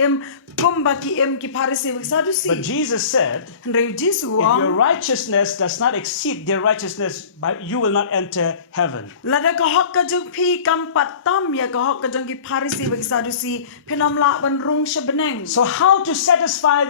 kumba ki ki Pharisee with Sadducee. But Jesus said, Henry Jesu if your righteousness does not exceed their righteousness, you will not enter heaven. Lada ka hok ka jong pi kam patam ya ka hok ka jong ki Pharisee with Sadducee penam la ban rung shabeneng. So how to satisfy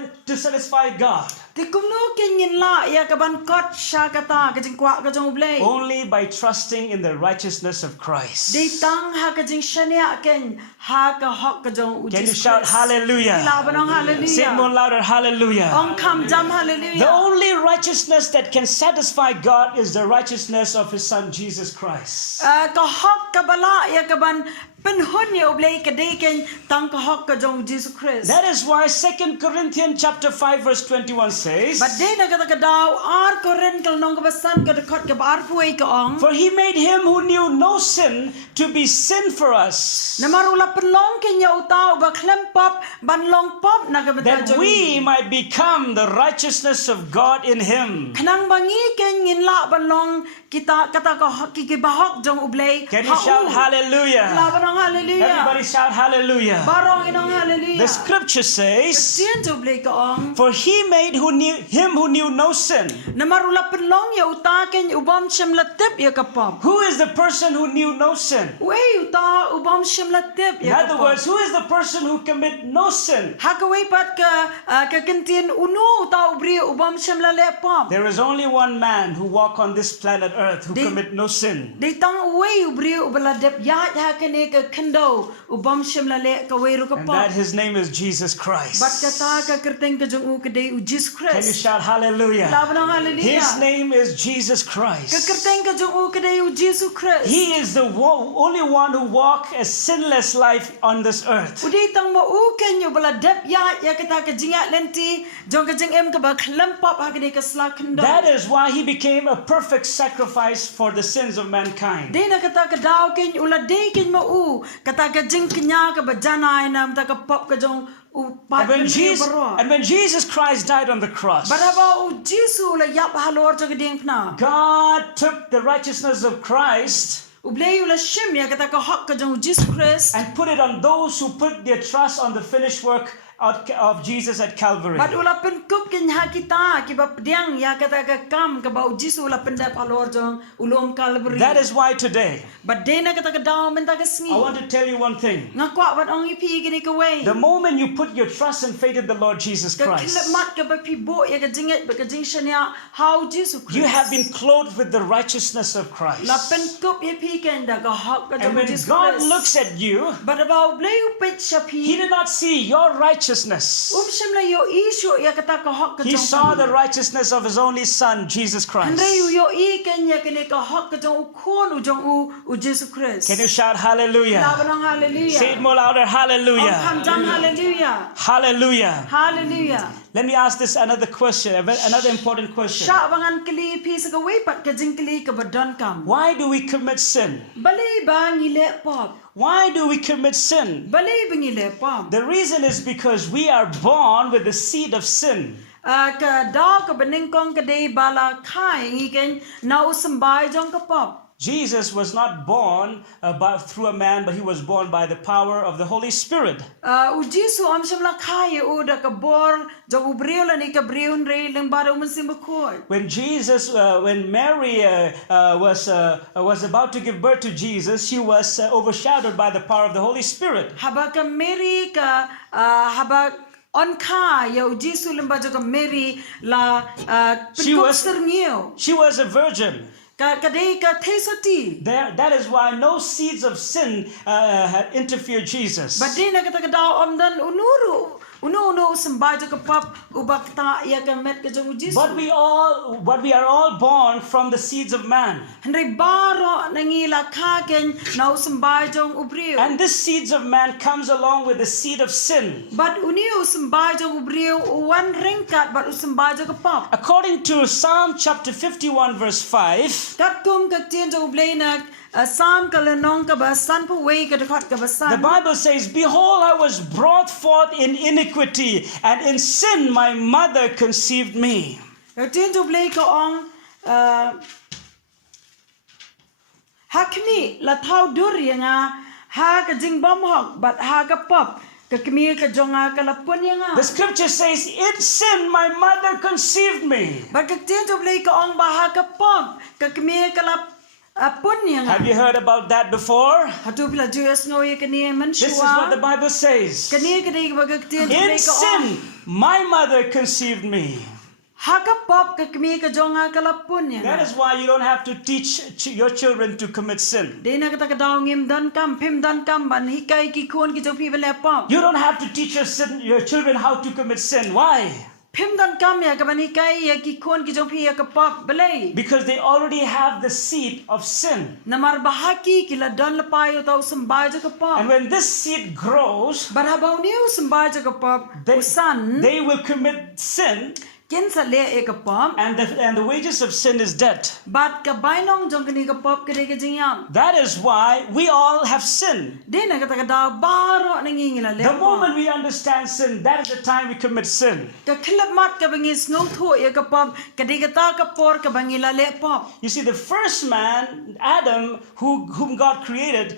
God? Ti kumno kin la ya ka ban kot sha kata ka jing kwa ka jong blay. Only by trusting in the righteousness of Christ. Di tang ha ka jing shania ken ha ka hok ka jong Can you shout hallelujah? La banong hallelujah. Say it more louder, hallelujah. Ong kam jam hallelujah. The only righteousness that can satisfy God is the righteousness of His Son Jesus Christ. Ka hok ka bala ya ka ban penhun ya oblay ka deken tang ka hok ka jong Jesus Christ. That is why 2 Corinthians chapter 5 verse 21 says, But de na kata ka daw ar koren kal nong ka basan ka dekot ka bar puay ka ong. for He made Him who knew no sin to be sin for us, Na marula penlong kenya utaw ba klempop ban long pop na ka that we might become the righteousness of God in Him. Kanang bangi ken ngin la ban long kita kata ka kikibahok jong oblay. Can you shout hallelujah? La banong hallelujah. Everybody shout hallelujah. Barong inong hallelujah. The scripture says, Sien to oblay ka ong. for He made Him who knew no sin. Na marula penlong ya utaken ubam siyam latip ya kapap. Who is the person who knew no sin? Wey uta ubam siyam latip In ya other kapap. words, who is the person who commit no sin? Hakaway pat ka kintin uno uta ubri ubam siyam lalepam. There is only one man who walk on this planet earth who They- commit no sin. They tang wey ubri ubaladep ya hakane ka kendo ubam siyam lale ka wey ru And that kapap. His name is Jesus Christ. Bat kata ka kerteng ka jong u kadai u Jesus Can you Christ. shout hallelujah? Laban ng hallelujah. His name is Jesus Ka Christ. kerteng ka jong u kadai u Jesus Christ. He is the only one who walked a sinless life on this earth. Udi tang mo u kenyo baladep ya kata ka jinga lenti jong ka jing em ka ba klempap hakane ka sla kendo. That is why He became a perfect sacrifice for the sins of mankind. Di na kata ka daw ken ula de ken mo u kata ka jing kenya ka bajanay na mta ka pop ka jong u pat And when Jesus Christ died on the cross, Baraba u Jesu la yap halor to geding pna. God took the righteousness of Christ U blay ula shim ya kata ka hak ka jong Jesus Christ. and put it on those who put their trust on the finished work of Jesus at Calvary. But ula pen kup ken ha kita ki ba pdiang ya kata ka kam ka ba u Jesu ula pendap halor jong ulom Calvary. That is why today, But de na kata ka daw men ta ka sngi. I want to tell you one thing. Nga kwa wat ong ipi gini ka way. The moment you put your trust and faith in the Lord Jesus Ka Christ, kilap mat ka ba pibo ya ka jinget ba ka jing shania how Jesus Christ. you have been clothed with the righteousness of Christ. La pen kup ya pi ken da ka hak ka And jong when Jesus God Christ. looks at you, But about blay u pet siya pi. He did not see your righteousness. Shimla yo isu ya kata ka hak ka He jong. saw the righteousness of His only Son, Jesus Christ. Andre yo i ken ya kene ka hak ka jong u kon u jong u Jesus Christ. Can you shout hallelujah? Laban ng hallelujah. Say it more louder, Ang hallelujah. hamjam hallelujah. Hallelujah. Hallelujah. Let me ask this another question, another important question. Sha bangan kli pi sa ka way pat ka jing kli ka badon kam. Why do we commit sin? Bali ba ngile pop. Why do we commit sin? Bali bingile pop. The reason is because we are born with the seed of sin. Ka daw ka beningkong ka day bala kai ngiken na usambay jong ka pop. Jesus was not born through a man, but He was born by the power of the Holy Spirit. U Jesu am shimla kai u da ka bor jong u briu la ni ka briu rei leng ba man sim ko. When Mary was about to give birth to Jesus, she was overshadowed by the power of the Holy Spirit. Haba ka Mary ka haba on ka yo Jesu lemba jo ka Mary la She was- serngio. She was a virgin. Ka kadai ka thesoti. That is why no seeds of sin had interfered Jesus. But di na kata ka daw am dan unuru Uno sembah jo kapap ubak ta ya kemet ke jong Jisu. But we are all born from the seeds of man. Henry baro nangila kagen na sembah jong ubriu. And this seeds of man comes along with the seed of sin. But uni sembah jong ubriu wan ringkat but sembah jo kapap. According to Psalm chapter 51 verse 5, Kat kum ka tien jo ublei nak Psalm kalenong ka ba san pu wei ka dekat ka ba san. the Bible says, "Behold, I was brought forth in iniquity, and in sin my mother conceived me." Ka tien jo ublei ka ong hakmi la thau dur yanga ha ka jing bom hok but ha ka pop ka kmi ka jonga ka la pun yanga. The scripture says, "In sin my mother conceived me." But ka tien jo ublei ka ong ba ha ka pop ka kmi ka la pun yanga. Have you heard about that before? Hatu pila Jews ngoy kani This is what the menshua. Bible says. Kani kani ba ka tien jo In ublei ka ong sin my mother conceived me. ha ka pop ka kmi ka jonga ka la pun That yanga. is why you don't have to teach your children to commit sin. Dina kata ka daw ngim dan kam phim dan kam ban hikai ki khon ki jo phi bele pop. You don't have to teach your children how to commit sin. Why? Phim dan kam ya ka ban hikai ya ki khon ki jo phi ya ka pop bele. Because they already have the seed of sin. Namar bahaki ki la dan la payo tau sembai jo ka pop. And when this seed grows, Barhabau ni sembai jo ka pop. Usan they will commit sin, ken sa le e ka pop. and the wages of sin is death. Bat ka bainong jong kani ka pop kede ka jingyam. That is why we all have sinned. Dina kata ka daw baro nangingila le. The moment we understand sin, that is the time we commit sin. Ka khilap mat ka bangis ngong tho ya ka pop kede ka ta ka por ka bangila le pop. You see, the first man, Adam, whom God created,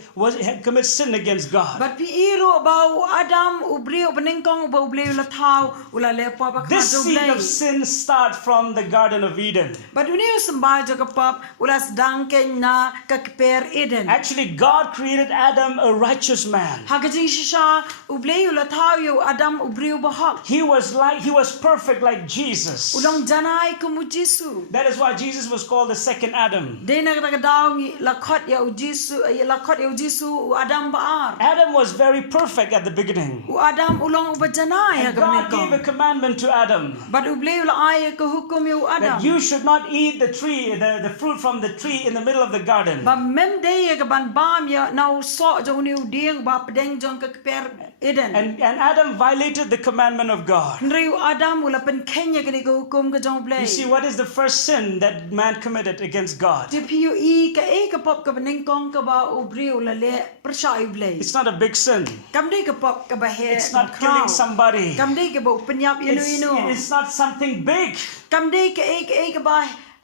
had committed sin against God. But pi iro bau Adam ubriu beningkong bau ubliu la thau ula le pop ka This jo seed blei. of sin starts from the Garden of Eden. But uniu sembai jo ka pop ula sedang ken na ka per Eden. Actually, God created Adam a righteous man. Ha ka jing shisha ubliu la thau yu Adam ubriu bahak. He was perfect like Jesus. Ulang janai kumu Jisu. That is why Jesus was called the second Adam. Dena kata ka daw ngi lakot ya Jisu lakot ya Jisu u Adam baar. Adam was very perfect at the beginning. U Adam ulang uba janai ya And ka God gave a beningkong. commandment to Adam But ubliu la ay ka hukum yu that Adam. you should not eat the tree, the fruit from the tree in the middle of the garden. Ba mem day ya ka ban bam ya na so jong ni uding ba pedeng jong ka per Eden. And Adam violated the commandment of God. Nriu Adam ula pen kenya kini ka hukum ka jong blay. You see, what is the first sin that man committed against God? Ti piu i ka pop ka beningkong ka ba ubriu la le persai blay. It's not a big sin. Kam day ka pop ka ba he. It's not killing somebody. Kam day ka ba penyap inu. It's not something big. Kam day ka ba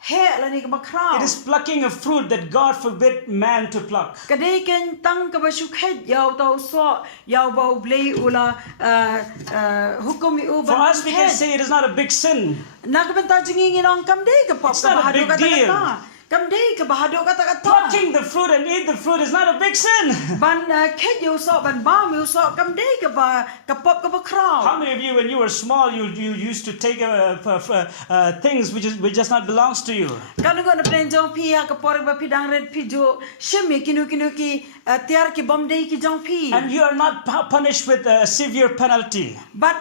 he la ni ka ba kraw. It is plucking a fruit that God forbid man to pluck. Kadai ken tang ka ba shukhet yaw tau so yaw ba ublay ula hukum i For us, we can say it is not a big sin. Nakabenta jingin ang kam day ka pop It's ka not a bahado big ka deal. ta. Kam day ka bahado ka ta. Plucking the fruit and eat the fruit is not a big sin. Ban khet yo so ban ba mi so kam day ka ba ka pop ka ba kraw. How many of you, when you were small, you used to take things which just not belongs to you? Kanu ko na plan jong pi ha ka por ba pidang red pi jo shimi kinu ki tiar ki bom day ki jong pi. And you are not punished with a severe penalty. But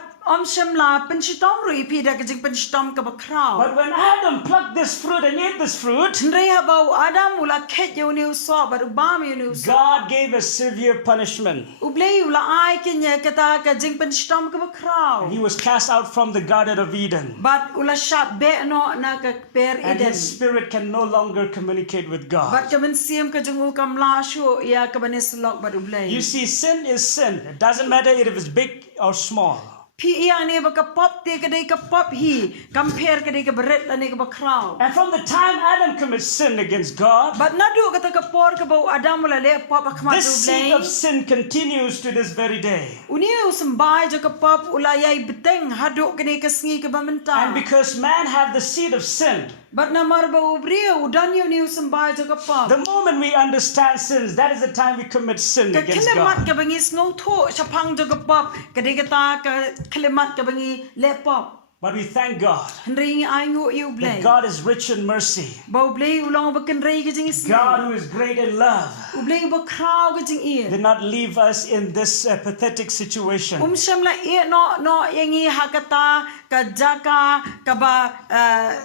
shimla penshitom ru pi da ka jing penshitom ka ba kraw. But when Adam plucked this fruit and ate this fruit, Nrei habau Adam ula khet yo ni so ba ba mi ni so. God gave a severe punishment. Ublay ula ai kenya kata ka jing penshitom ka ba kraw. He was cast out from the Garden of Eden. But ula shat be no na ka per And Eden. his spirit can no longer communicate with God. But kaman siyam ka jungu kam la shu ya kabanis lok ba ublay. You see, sin is sin. It doesn't matter if it's big or small. Pi iya ni ba ka pop te ka dei ka pop hi compare ka dei ka beret la ni ka ba kraw. And from the time Adam commits sin against God, But nadu ka ta ka por ka ba Adam ula le pop akmat this seed of ublay. sin continues to this very day. Uni usambay jo ka pop ula yai beteng hadu ka ni ka sngi ka ba menta. And because man have the seed of sin, But namar ba ubriyo udan yo ni usambay jo ka pop. the moment we understand sins, that is the time we commit sin Ka against kilemat God. ka bangis ngong tho chapang jo ka pop ka dei ka ta ka kilemat ka bangi le pop. But we thank God Henry ai ngu yêu that blay. God is rich in mercy. Bau blay ulong bakan rei ke jing isni. God, who is great in love, Blay ba kraw ke jing ear. did not leave us in this pathetic situation. Syam la e no yangi hakata ka jaka ka ba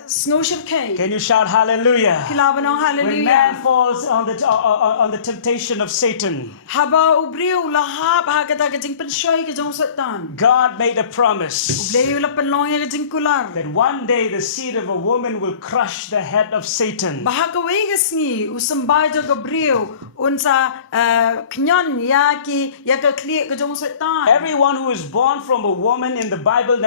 snowship ke. Can you shout hallelujah? Kilabanong When man hallelujah. falls on the temptation of Satan, Haba ubriu lahap hakata ke jing penshoy ke jong satan. God made a promise Blay ula penlong ke jing kular. that one day the seed of a woman will crush the head of Satan. Bahagaway gasngi usambay jo gabriel unsa knyon yaki yaka kli ke jong satan. Everyone who is born from a woman in the Bible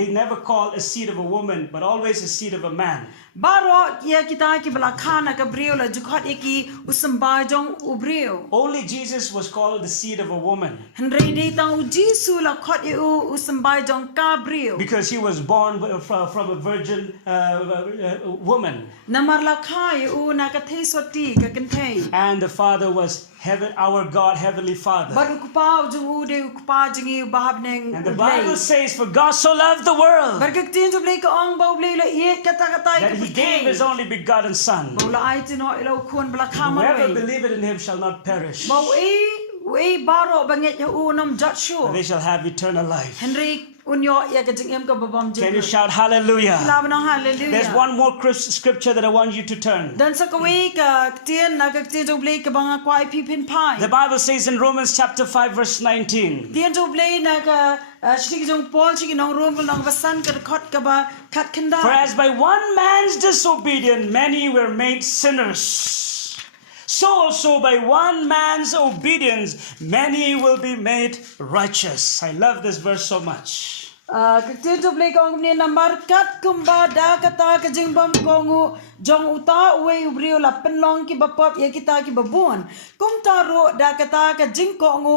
they never call a seed of a woman, but always a seed of a man. Baro ya kita ki balakana gabriel la jukhat iki usambay jong ubriel. Only Jesus was called the seed of a woman Henry di tang Jisu la khot yu usambay jong Gabriel. because he was born from a virgin woman, Namar la khai u na ka thei swati ka kan thei. and the father was heaven, our God, heavenly Father. Bar ukpa jong u de ukpa jingi bahab neng And the ublay. Bible says, "For God so loved the world Bar ka tin blay ka ong bau blay la ye kata kata that He gave His only begotten Son. Bau la ai tino ilo khun bala khama Whoever we. believeth in Him shall not perish, Bau e baro banget ya u nam jat but shu. they shall have eternal life." Henry unyo ya ka jing em ka babam Can you jing. shout hallelujah? Labanong hallelujah. There's one more scripture that I want you to turn. Dan sa kawi ka tien na ka tien jo blay ka banga kwai pipin pai. The Bible says in Romans chapter 5 verse 19, Tien jo blay na ka shiki jong Paul shiki nong rom nong vasan ka khot ka ba khat kenda. "For as by one man's disobedience many were made sinners, so also by one man's obedience many will be made righteous." I love this verse so much. Ka tien jo blay ka ong ni na markat kumba da kata ka jing bam kongu jong uta uwe ubrio la penlong ki bapop ya kita ki babun. Kum taro da kata ka jing kongu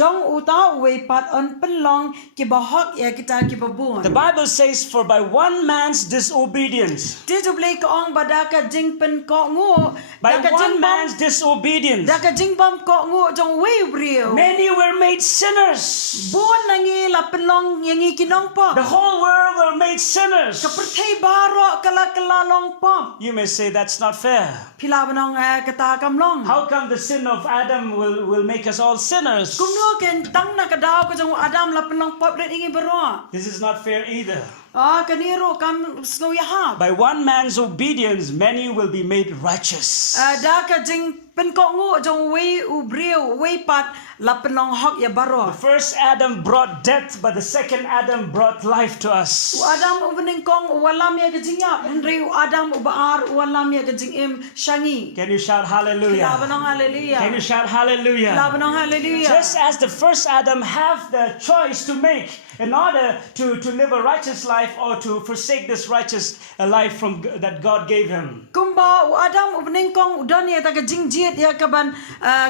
jong uta uwe pat on penlong ki bahok ya kita ki babun. The Bible says, "For by one man's disobedience, Tien jo blay ka ong bada ka jing pen kongu by da ka one jing bam man's disobedience, da ka jing bam kongu jong we ubrio. many were made sinners." Buon nangi la penlong yangi kinong po. The whole world were made sinners. Kapertay baro kala long pom. You may say that's not fair. Pila banong kata kamlong. How come the sin of Adam will make us all sinners? Kung no ken tang na kadaw ka jong Adam la penlong pop let ingi baro. This is not fair either. Kaniro kam snow yaha. By one man's obedience, many will be made righteous. Da ka jing pen ko ngu jong we ubrio we pat la penlong hok ya baro. The first Adam brought death, but the second Adam brought life to us. Adam ubening kong walam ya ka jingap. Henry Adam ubaar walam ya ka jing im shangi. Can you shout Pila hallelujah? banong hallelujah. Can you shout Pila hallelujah? banong hallelujah. Just as the first Adam have the choice to make in order to live a righteous life or to forsake this righteous life that God gave him. Kumba Adam ubening kong udon ya ta ka jingjiet ya ka ban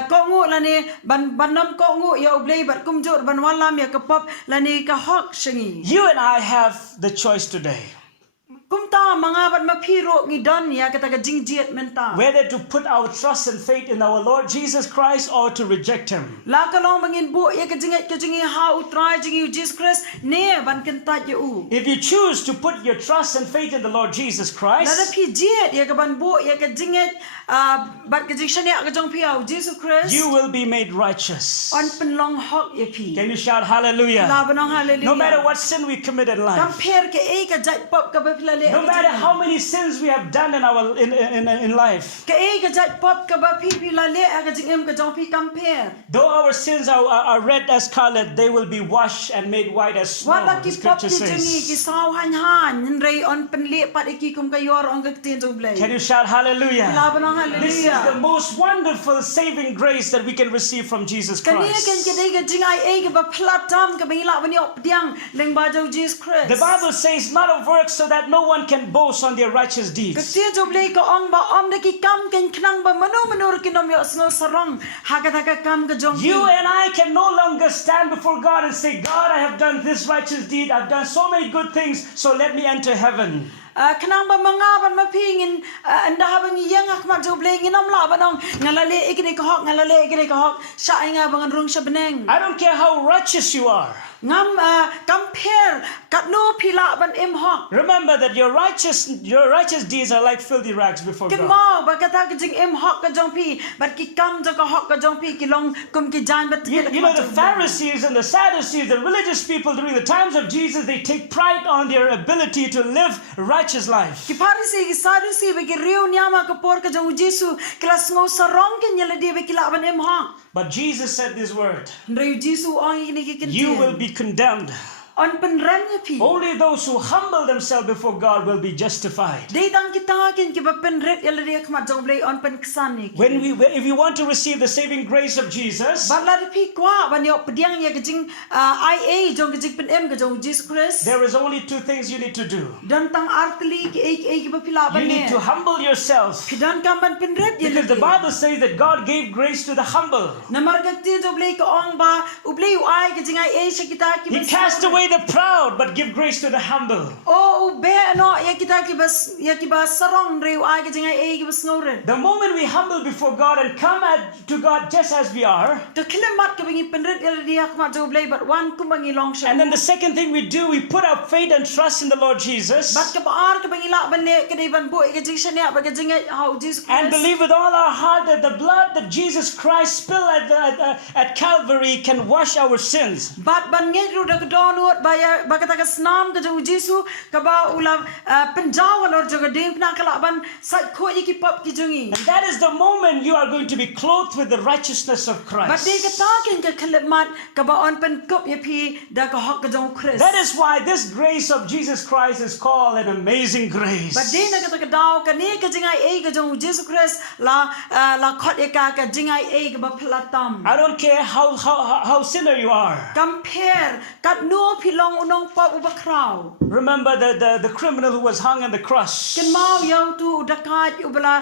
kongu lani ban banam kongu ya ublay bat kumjur ban walam ya ka pop lani ka hok shangi. You and I have the choice today Kumta mga bat mapiro ngidon ya ka ta ka jingjiet menta. whether to put our trust and faith in our Lord Jesus Christ or to reject him. La ka long bangin bu ya ka jingi ha utrai jingi Jesus Christ ne ban kenta ya u. If you choose to put your trust and faith in the Lord Jesus La Christ, pi jiet ya ka ban bu ya ka jinget bat ka jing shania ka jong piau Jesus Christ. you will be made righteous. On penlong hok ya pi. Can you shout hallelujah? La banong hallelujah. No matter what sin we commit in life, Compare ke ka jai pop ka ba pila le. no matter how many sins we have done in life, Ka ka jai pop ka ba pi pila le ka jing em ka jong pi compare. though our sins are red as scarlet, they will be washed and made white as snow. Wala The ki pop scripture ki jingi ki says. saw han nrei on penle pat iki kum ka yor on ka tin jo blai. Can you shout hallelujah? La banong This is the hallelujah. most wonderful saving grace that we can receive from Jesus Kania kan Christ. ke dei ka jingai ka ba platam ka bangila ban yo diang leng ba jo Jesus Christ. The Bible says, "Not of works, so that no one can boast on their righteous Ka deeds." tin jo blai ka ong ba om de ki kam ken knang ba manur ki nom yo sno sarong ha ka kam ka jong. You and I can no longer stand before God and say, "God, I have done this righteous deed. I've done so many good things, so let me enter heaven." Kanang ba mga ban mapingin anda habang iyang akmat jo blai nginom la banong ngalale ikini ka hok ngalale ikini ka hok sa nga bangan rung sa beneng. I don't care how righteous you are. ngam compare kat no pila ban im hok Remember that your righteous deeds are like filthy rags before kin God. mau ba kata ka jing im hok ka jong pi bat ki kam jo ka hok ka jong pi ki long kum ki jan bat You know, the Pharisees and the Sadducees, the religious people during the times of Jesus, they take pride on their ability to live a righteous life. ki Pharisee ki Sadducee ba ki riu nyama ka por ka jong Jesu kelas ngau sarong ki nyala dia ba ki la ban im hok But Jesus said this word, riu Jesu ong ini ki kin you will be condemned. on pen ram nya pi Only those who humble themselves before God will be justified. dei dang kita kin ki ba pen ret yala dia khmat jong blai on pen ksan ni If you want to receive the saving grace of Jesus, ba la pi kwa ban yo pediang ya ka jing ia jong ka jing pen em ka jong Jesus Christ there is only two things you need to do. dan tang artli ki ki ba pila You ban need to ne humble yourself. pidan kam ban pen ret yala Because the Bible says that God gave grace to the humble. namar ka ti jong blai ka ong ba u blai u ai ka jing ia sa kita ki He cast away the proud, but give grace to the humble. oh u be no ya kita ki ba sarong re u ai ka jing ia ki ba snore The moment we humble before God and come to God just as we are, ka kilemat ka bingi pen ret yala dia khmat jong blai but wan kumangi long sha and then the second thing we do, we put our faith and trust in the Lord Jesus bat ka baar ka bangila ban ne ka dei ban bo ka jing shania ba ka jing how Jesus and Christ believe with all our heart that the blood that Jesus Christ spilled at Calvary can wash our sins. bat ban nge ru da ka donut ba ya ba ka ta ka snam ka jong Jesu ka ba ula penjaw lor joga ding na ka la ban sa ko ki pop ki jongi And that is the moment you are going to be clothed with the righteousness of bat dei ka Christ. ta kin ka kilemat ka ba on pen kop ya pi da ka hok ka jong Christ That is why this grace of Jesus Christ is called an amazing grace. bat dei na ka ta ka daw ka ne ka jing ai ka jong Jesus Christ la khot ya ka jing ai ka ba platam I don't care how sinner you are. compare kat no pilong unong pop uba kraw Remember the criminal who was hung on the cross. ken mau yang tu dakat ubala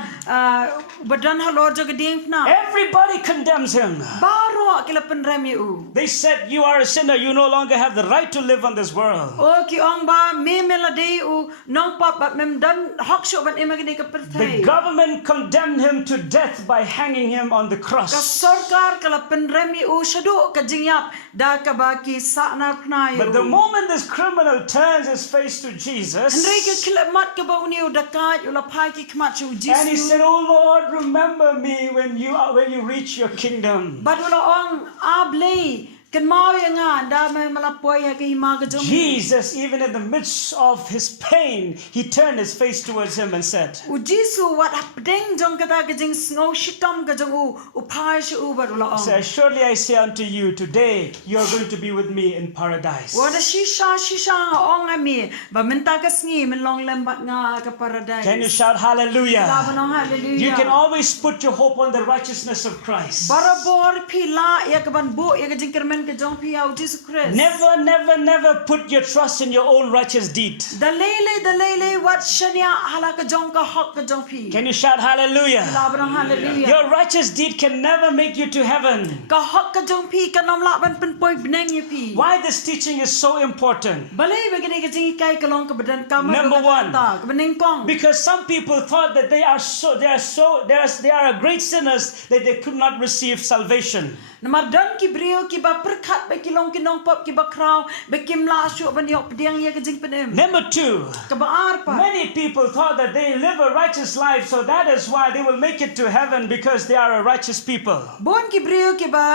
badan halor joga ding na Everybody condemns him. baro kila penrem u They said, you are a sinner. You no longer have the right to live on this world. o ki ong ba me melody u nong pop ba mem dan hok sho ban emagni ka The perthai government condemned him to death by hanging him on the ka cross. sarkar kala penrem u shadu ka jingyap da ka ba ki sa na pnai But the moment this criminal turns his face to Jesus, Henry ka kila mat ka ba uni u dakat u la pai ki kmat chu and he Jesus said, oh Lord, remember me when you reach your kingdom. but wala ong ablay ken mau ya nga da me malapoy ha ki ma ka jong Jesus, even in the midst of his pain, he turned his face towards him and said, u Jesu wat ding jong kata ka jing snow shikam ka jong u pai shi u but wala ong surely I say unto you, today you are going to be with me in paradise. wala shisha nga ong ami ba minta ka sngi min long lembat nga ka paradise Can you shout hallelujah? laban hallelujah You can always put your hope on the righteousness of Christ. barabor pila ya ka ban bu ya ka jing kermen ka jong pi au Jesus Christ Never, never, never put your trust in your own righteous deed. dalele wat shania hala ka jong ka hok ka jong pi Can you shout hallelujah? laban hallelujah Your righteous deed can never make you to heaven. ka hok ka jong pi ka nom la ban pen poi bneng ya pi Why this teaching is so important? balai begini ka jing kai ka long ka badan ka ma Number one. ka bening kong Because some people thought that they are a great sinners that they could not receive salvation. Namar dan ki brio ki ba perkat ba ki long ki nong pop ki ba kraw ba kim la shu ban yok pediang ya ka jing penem Number two, ka ba arpa many people thought that they live a righteous life, so that is why they will make it to heaven because they are a righteous people. bon ki brio ki ba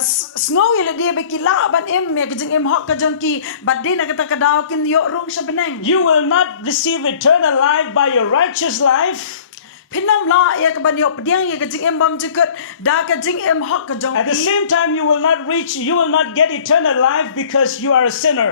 snow ya dia ba ki la ban em ya ka jing em hok ka jong ki ba de na ka ta ka daw kin yok rung sa beneng You will not receive eternal life by your righteous life. Pinam la ya ka ban yok pediang ya ka jing em bam jikut da ka jing em hok ka jong At the ki same time, you will not get eternal life because you are a sinner.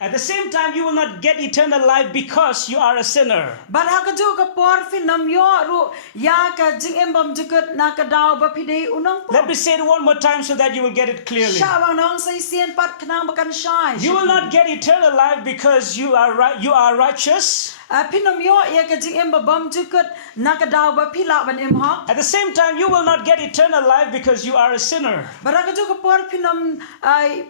At the same time, you will not get eternal life because you are a sinner. ban ha ka jo ka por finam yo ru ya ka jing em bam jikut na ka daw ba pidei unang po Let me say it one more time so that you will get it clearly. Shabang nong say sien pat kanang bakan shai. You will not get eternal life because you are righteous. Pinom yo ya ka jing em babam jukut nakadaw ba pila ban em hok. At the same time, you will not get eternal life because you are a sinner. Baraka jo ka por pinom ay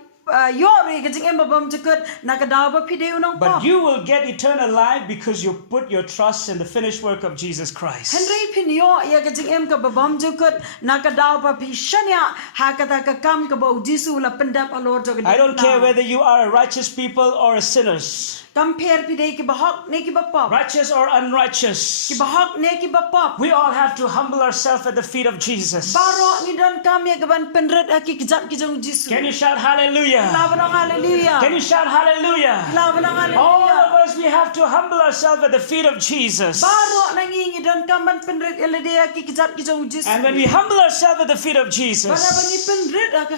yo ri ka jing em babam chukut na ka daw ba pideu nong But pop. you will get eternal life because you put your trust in the finished work of Jesus Christ. Henry pin yo ya ka jing em ka babam chukut na ka daw ba pi shanya ha ka ta ka kam ka ba jisu la pendap alor jo ka. I don't care whether you are a righteous people or a sinners, Compare pidei ki bahok ne ki ba pop. righteous or unrighteous. Ki bahok ne ki ba pop. We all have to humble ourselves at the feet of Jesus. Baro ni don kam ya ka ban penret aki kijat ki jong jisu. Can you shout hallelujah? Laban ang hallelujah. Can you shout hallelujah? Laban ang All hallelujah. of us, we have to humble ourselves at the feet of Jesus. Baro nangingi don kam ban penret elede aki kijat ki jong jisu. And when we humble ourselves at the feet of Bana bani Jesus, penret aki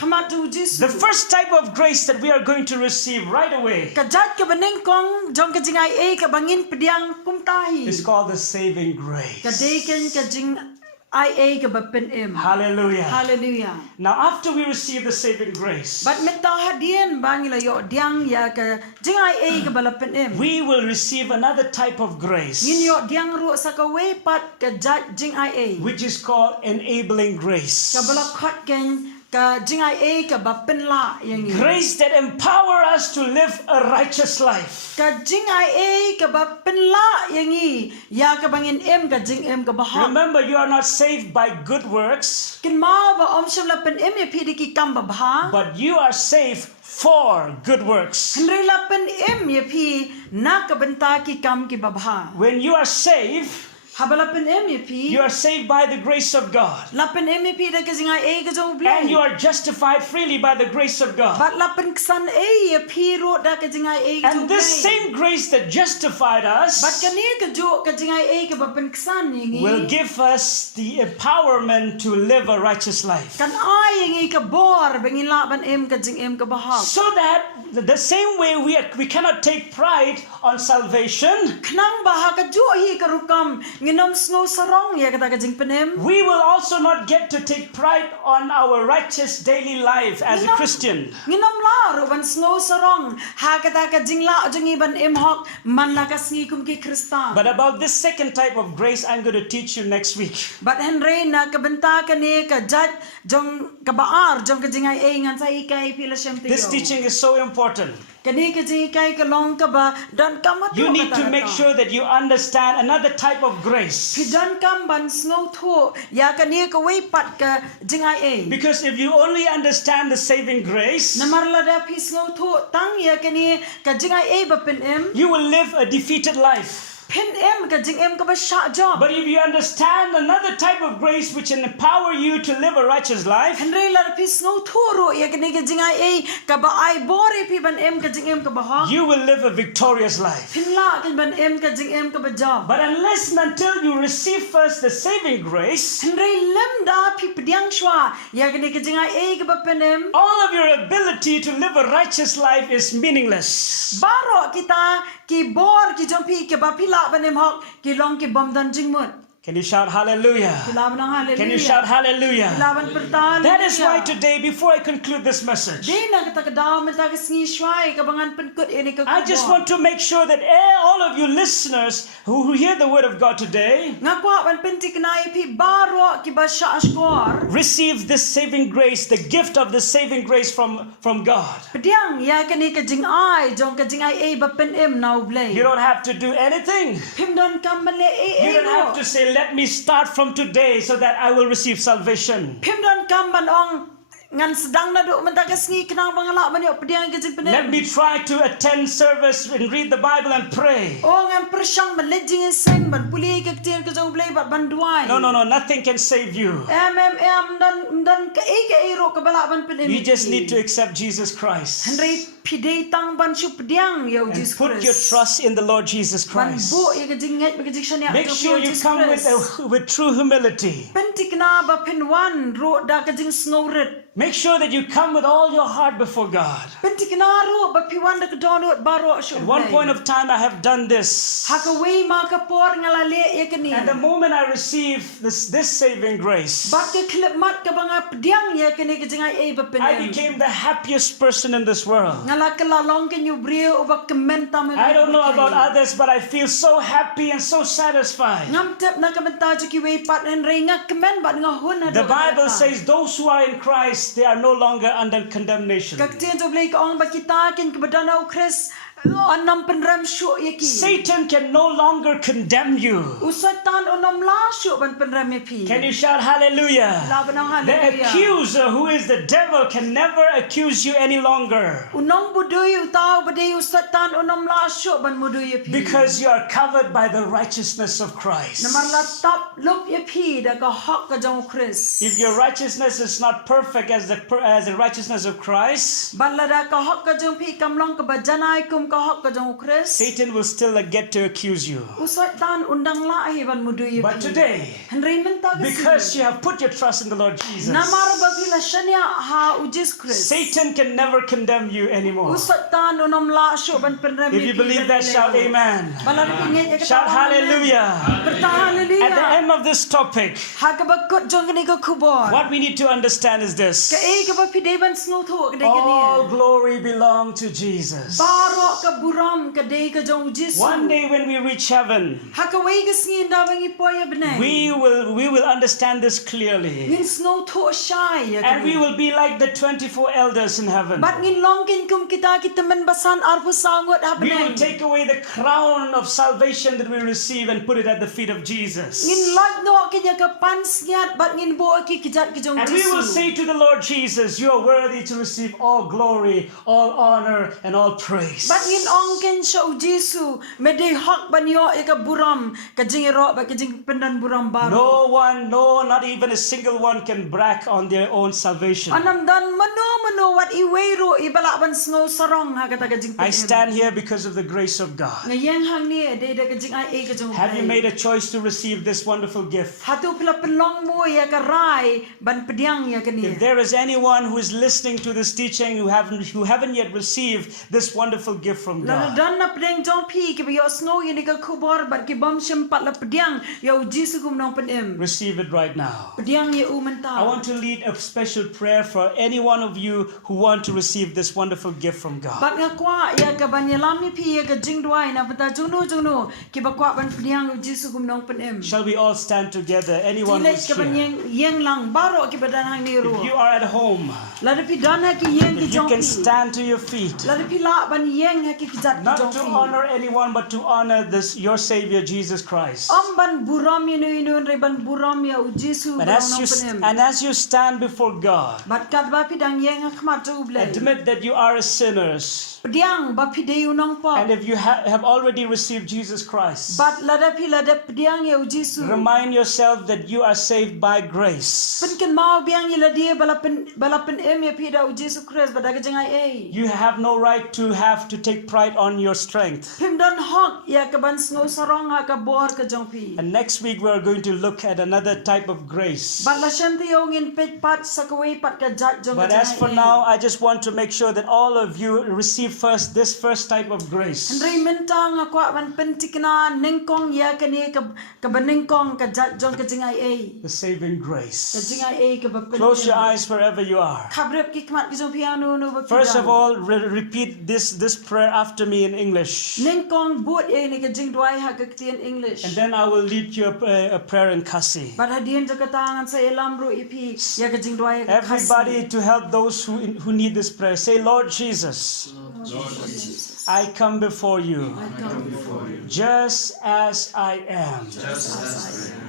khamat jong jisu. the first type of grace that we are going to receive right away Kajat ka baning kong jong ka Jingaiei ka bangin pediang kumtahi. is called the saving grace. Kadeken ka Jingaiei ka bapen em. Hallelujah. Hallelujah. Now, after we receive the saving grace, Bat menta hadian bangila yo diang ya ka Jingaiei ka balapen em. we will receive another type of grace, Ngin yo diang ru sa ka way pat ka Jingaiei. which is called enabling grace. Ka balakhat ken ka Jingaiei ka bapen la yang ni. Grace that empower us to live a righteous life. Ka Jingaiei ka bapen la yang ni. Ya ka bangin em ka jing em ka bahak. Remember, you are not saved by good works, Kin mau ba om sham la pen em ya pidi ki kam ba bha. but you are saved for good works. Henry la pen em ya pi na ka benta ki kam ki ba bha. When you are saved, Habala pen em ya pi. you are saved by the grace of God. La pen em ya pi da ka Jingaiei ka jong And you blai. are justified freely by the grace of God. Bat la pen ksan e ya pi ro da ka Jingaiei ka jong And this blai. same grace that justified Bat us ka ni ka jo ka Jingaiei ka ba pen ksan yang will ni. give us the empowerment to live a righteous life. Kan ai yang i ka bor bangin la ban em ka jing em ka bahak. So that the same way we cannot take pride on salvation, Knang bahak ka jo hi ka rukam nginom snow sarong ya ka ta ka jing penem. we will also not get to take pride on our righteous daily life as a Christian. Nginom la ro ban snow sarong ha ka ta ka jing la jing i ban em hok man la ka sngi kum ki Krista. But about this second type of grace, I'm going to teach you next week. But Henry na ka benta ka ni ka jat jong ka baar jong ka Jingaiei ngan sa ikai pila syam tiyo. This teaching is so important. Kani ka jing ikai ka long ka ba dan kamat You need to make sure that you understand another type of grace. Pidan kam ban snow tho ya ka ni ka way pat ka Jingaiei. Because if you only understand the saving grace, Namarla da pi snow tho tang ya ka ni ka Jingaiei ba pen em. you will live a defeated life. Pen em ka jing em ka ba sha job. But if you understand another type of grace which will empower you to live a righteous life, Henry la pi snow tho ro ya ka ni ka Jingaiei ka ba ai bore pi ban em ka jing em ka ba ha. you will live a victorious life. Pin la kan ban em ka jing em ka ba job. But unless and until you receive first the saving grace, Henry lem da pi pediang shwa ya ka ni ka Jingaiei ka ba pen em. all of your ability to live a righteous life is meaningless. Baro kita ki bor ki jong pi ke ba pi la ban em hok ki long ki bom dan jing mut. Can you shout hallelujah? Laban ng hallelujah. Can you shout hallelujah? Laban pertahan. That is why today, before I conclude this message, Di na kita kadaw menta ka sngi shwai kabangan penkut ini ka. I just want to make sure that all of you listeners who hear the word of God today Ngakwa ban pentik na ipi baro ki ba sha ashkor. receive this saving grace, the gift of the saving grace from God. Pediang ya kani ka jing ai jong ka jing ai ba pen em now blay. You don't have to do anything. Pim don kam ban le You don't have to say, let me start from today so that I will receive salvation. Pim don kam ban ong ngan sedang na do menta ka sngi kenang bangala ban yo pediang ka jing pen Let em. me try to attend service and read the Bible and pray. Oh ngan persyang ban le jing seng ban puli ka ktir ka jong blay ban duai. No, nothing can save you. Em dan ka ro ka bala ban pen em. You just need to accept Jesus Christ Henry pidei tang ban shu pediang yo and Jesus put your Christ. trust in the Lord Jesus Ban Christ. bu ya ka jinget ba ka jing shania. Make sure you come with true humility. Pentik na ba pinwan ro da ka jing snowret. Make sure that you come with all your heart before God. Pentik na ro ba piwan da ka donut baro shu. At one point of time, I have done this. Hakaway ma ka por ngalale ya kani. And the moment I received this saving grace, Ba ka klip mat ka banga pediang ya kani ka jing ai ba I penem. became the happiest person in this world. Ngala ka lalong kan you brio ba kementa me. I don't know about others, but I feel so happy and so satisfied. Ngam tep na ka benta ki we pat en ringa kemen ba nga hun. The Bible says those who are in Christ Christ, they are no longer under condemnation. Kaktian to blake on bakita kin kabadana Chris anam penram shu yaki. Satan can no longer condemn you. Usatan onam la shu ban penram yapi. Can you shout hallelujah? Labanang The hallelujah. accuser, who is the devil, can never accuse you any longer. Unong budui utaw badai usatan onam la shu ban mudui yapi. Because you are covered by the righteousness of Christ. Namarla top look yapi da ka hak ka jong Chris. If your righteousness is not perfect as the righteousness of Christ, Balada ka hak ka jong pi kamlong ka bajanai kum ka hak ka jong Chris. Satan will still get to accuse you. Usatan undang la ban mudui yapi. But today, Henry minta because you have put your trust in the Lord Jesus, Namar bagila shanya ha ujis Chris. Satan can never condemn you anymore. Usatan onam la shu ban penram. If you believe that, shout amen. Balada pingin ya Shout hallelujah. Hallelujah. At the end of this topic, Hakabakut jongani ko kubor. what we need to understand is this. Ka e ka ba pideban snuto ka de All kani. glory belongs to Jesus. Baro ka buram ka de ka jong jisu. One day when we reach heaven, Hakaway ka sngin dawang ipoya bnay. we will understand this clearly. Ngin snuto shy ya And we kani. will be like the 24 elders in heaven. Bat ngin longkin kum kita man basan arpu sangot ha We will bnay. take away the crown of salvation that we receive and put it at the feet of Jesus. Ngin lot no kanya ka pans ngiat bat ngin bo ki kijat ki jong And we will jisu. say to the Lord Jesus, you are worthy to receive all glory, all honor, and all praise. Bat ngin ongken sya jisu mede hak ban yo ka buram ka jing ro ba ka jing pendan buram baro. No one, no, not even a single one can brag on their own salvation. Anam dan mano wat iwero ibala ban snow sarong ha kata ka jing I stand here because of the grace of God. ngayon hang ni de ka jing ai ka jong. Have you made a choice to receive this wonderful gift? Hatu pila penlong mo ya ka rai ban pediang ya ka ni. If there is anyone who is listening to this teaching who haven't yet received this wonderful gift from Lalu God, dan na pedang jong pi ki yo snow ya ni ka kubor bat ki bom sim pat la pediang ya jisu kum nong penem. receive it right now. Pediang ya u I menta. want to lead a special prayer for any one of you who want to receive this wonderful gift from God. Bat nga kwa ya ka ban ya lami pi ya ka jing duai na pata juno ki ba kwa ban pediang jisu kum nong penem. Shall we all stand together? Anyone Tilet who's ka ban here. yang lang baro ki badan hang ni ro. If you are at home, Lalu pi dan ha ki yang ki if you jong can pi. stand to your feet, Lalu pi la ban yang ha ki kijat ki not jong to pi. honor anyone, but to honor your Savior, Jesus Christ. Am ban buram inu re ban buram ya u jisu But ban as nong you, penem. as you stand before God, Bat kat ba pi dang yang ha khmat tu ble. admit that you are a sinner. Pediang ba pi de unong pa. And if you have already received Jesus Christ, Bat lada pediang ya u jisu. remind yourself that you are saved by grace. Pen ken mau biang ya dia balapen em ya pi da u jisu Christ ba da ka jangai ei. You have no right to have to take pride on your strength. Pim don hok ya ka ban snow sarong ha ka bor ka jong pi. And next week we are going to look at another type of grace. Bat la shanti yo ngin pet pat sakaway pat ka jat jong ka But as for jangai ei. now, I just want to make sure that all of you receive first this first type of grace. Henry mentang ako ban pentikna nengkong ya kani ka banengkong ka jong ka jingai ei The saving ka grace. jingai ei ka ba Close your eyes wherever you are. Kabrep ki kmat ki jong piano no ba First of all, repeat this prayer after me in English. nengkong boot ei ni ka jing dwai ha ka ktian English And then I will lead you a prayer in Kasi. bat hadien ja katangan sa elam ro ipi ya ka jing dwai ka Everybody, to help those who need this prayer, say, Lord Jesus, I come before you just as I am.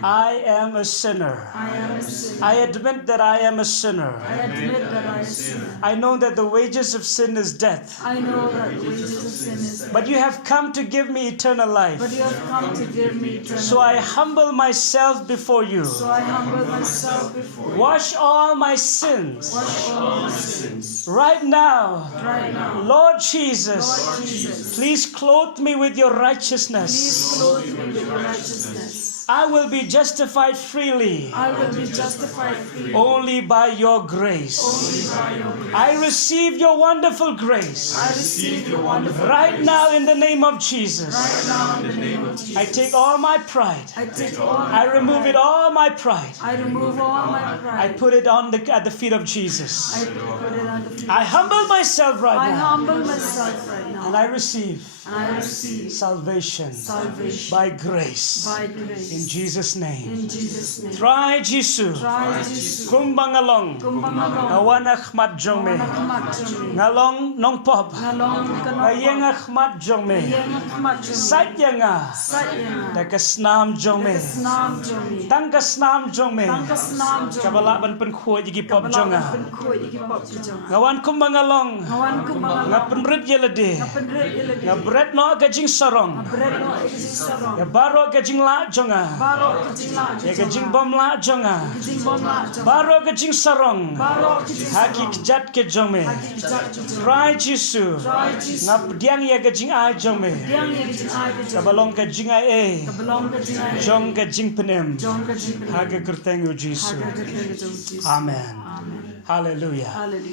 I am a sinner. I am a sinner. I admit that I am a sinner. I admit that I am a sinner. I know that the wages of sin is death. I know that wages of sin is death. But you have come to give me eternal But life. you have come to give me eternal So I humble myself before you. So I humble myself before you. Wash all my sins Wash all my sins right now. right now. Lord Jesus, Lord Jesus, please clothe me with your please righteousness. clothe me with your righteousness. I will be justified freely I will be justified freely only by your grace. only by your grace. I receive your wonderful grace I receive your wonderful right grace. now in the name of Jesus. Right now in the name of Jesus. I take all my pride. I take all I my remove it pride. all my pride. I remove all my I pride. put it at the feet of Jesus. I put it on the feet. I humble myself I right now humble myself right and now. I receive And I receive salvation salvation by grace. by grace. In Jesus' name. In Jesus' name. Try Jesus. Try Jesus. Kumbangalong. Kumbangalong. Ngawan akhmat jongme. Akhmat jongme. Ngalong nong pop. Ngalong kanong. Ngayeng akhmat jongme. Yang akhmat jongme. Satyanga. Satyanga. Takasnam jongme. Snam jongme. Tangkasnam jongme. Tangkasnam jongme. Kabala ban pen khuwa jigi pop jonga. Kabala pen iki pop jonga. Ngawan kumbangalong. Ngawan kumbangalong. Ngapenrit yelade. Penrit ilade. Ngabret no gajing sarong. Bread no exist sarong. Ngabaro gajing la jonga. Baro kajing la. Gajing bom la jonga. Kajing bom la jonga. Baro gajing sarong. Baro kajing sarong. Haki kjat ke jongme. Kijat kijat. Try Jesus. Try Jesus. Ngap diang ya gajing ai jongme. Diang yang kajing ai kajing. Kabalong gajing ai. Kabelong kajing ai. Jong gajing penem. Jong kajing. Haga kertengu Jesus. Haga kajing Jesus. Amen. Amen. Hallelujah. Hallelujah.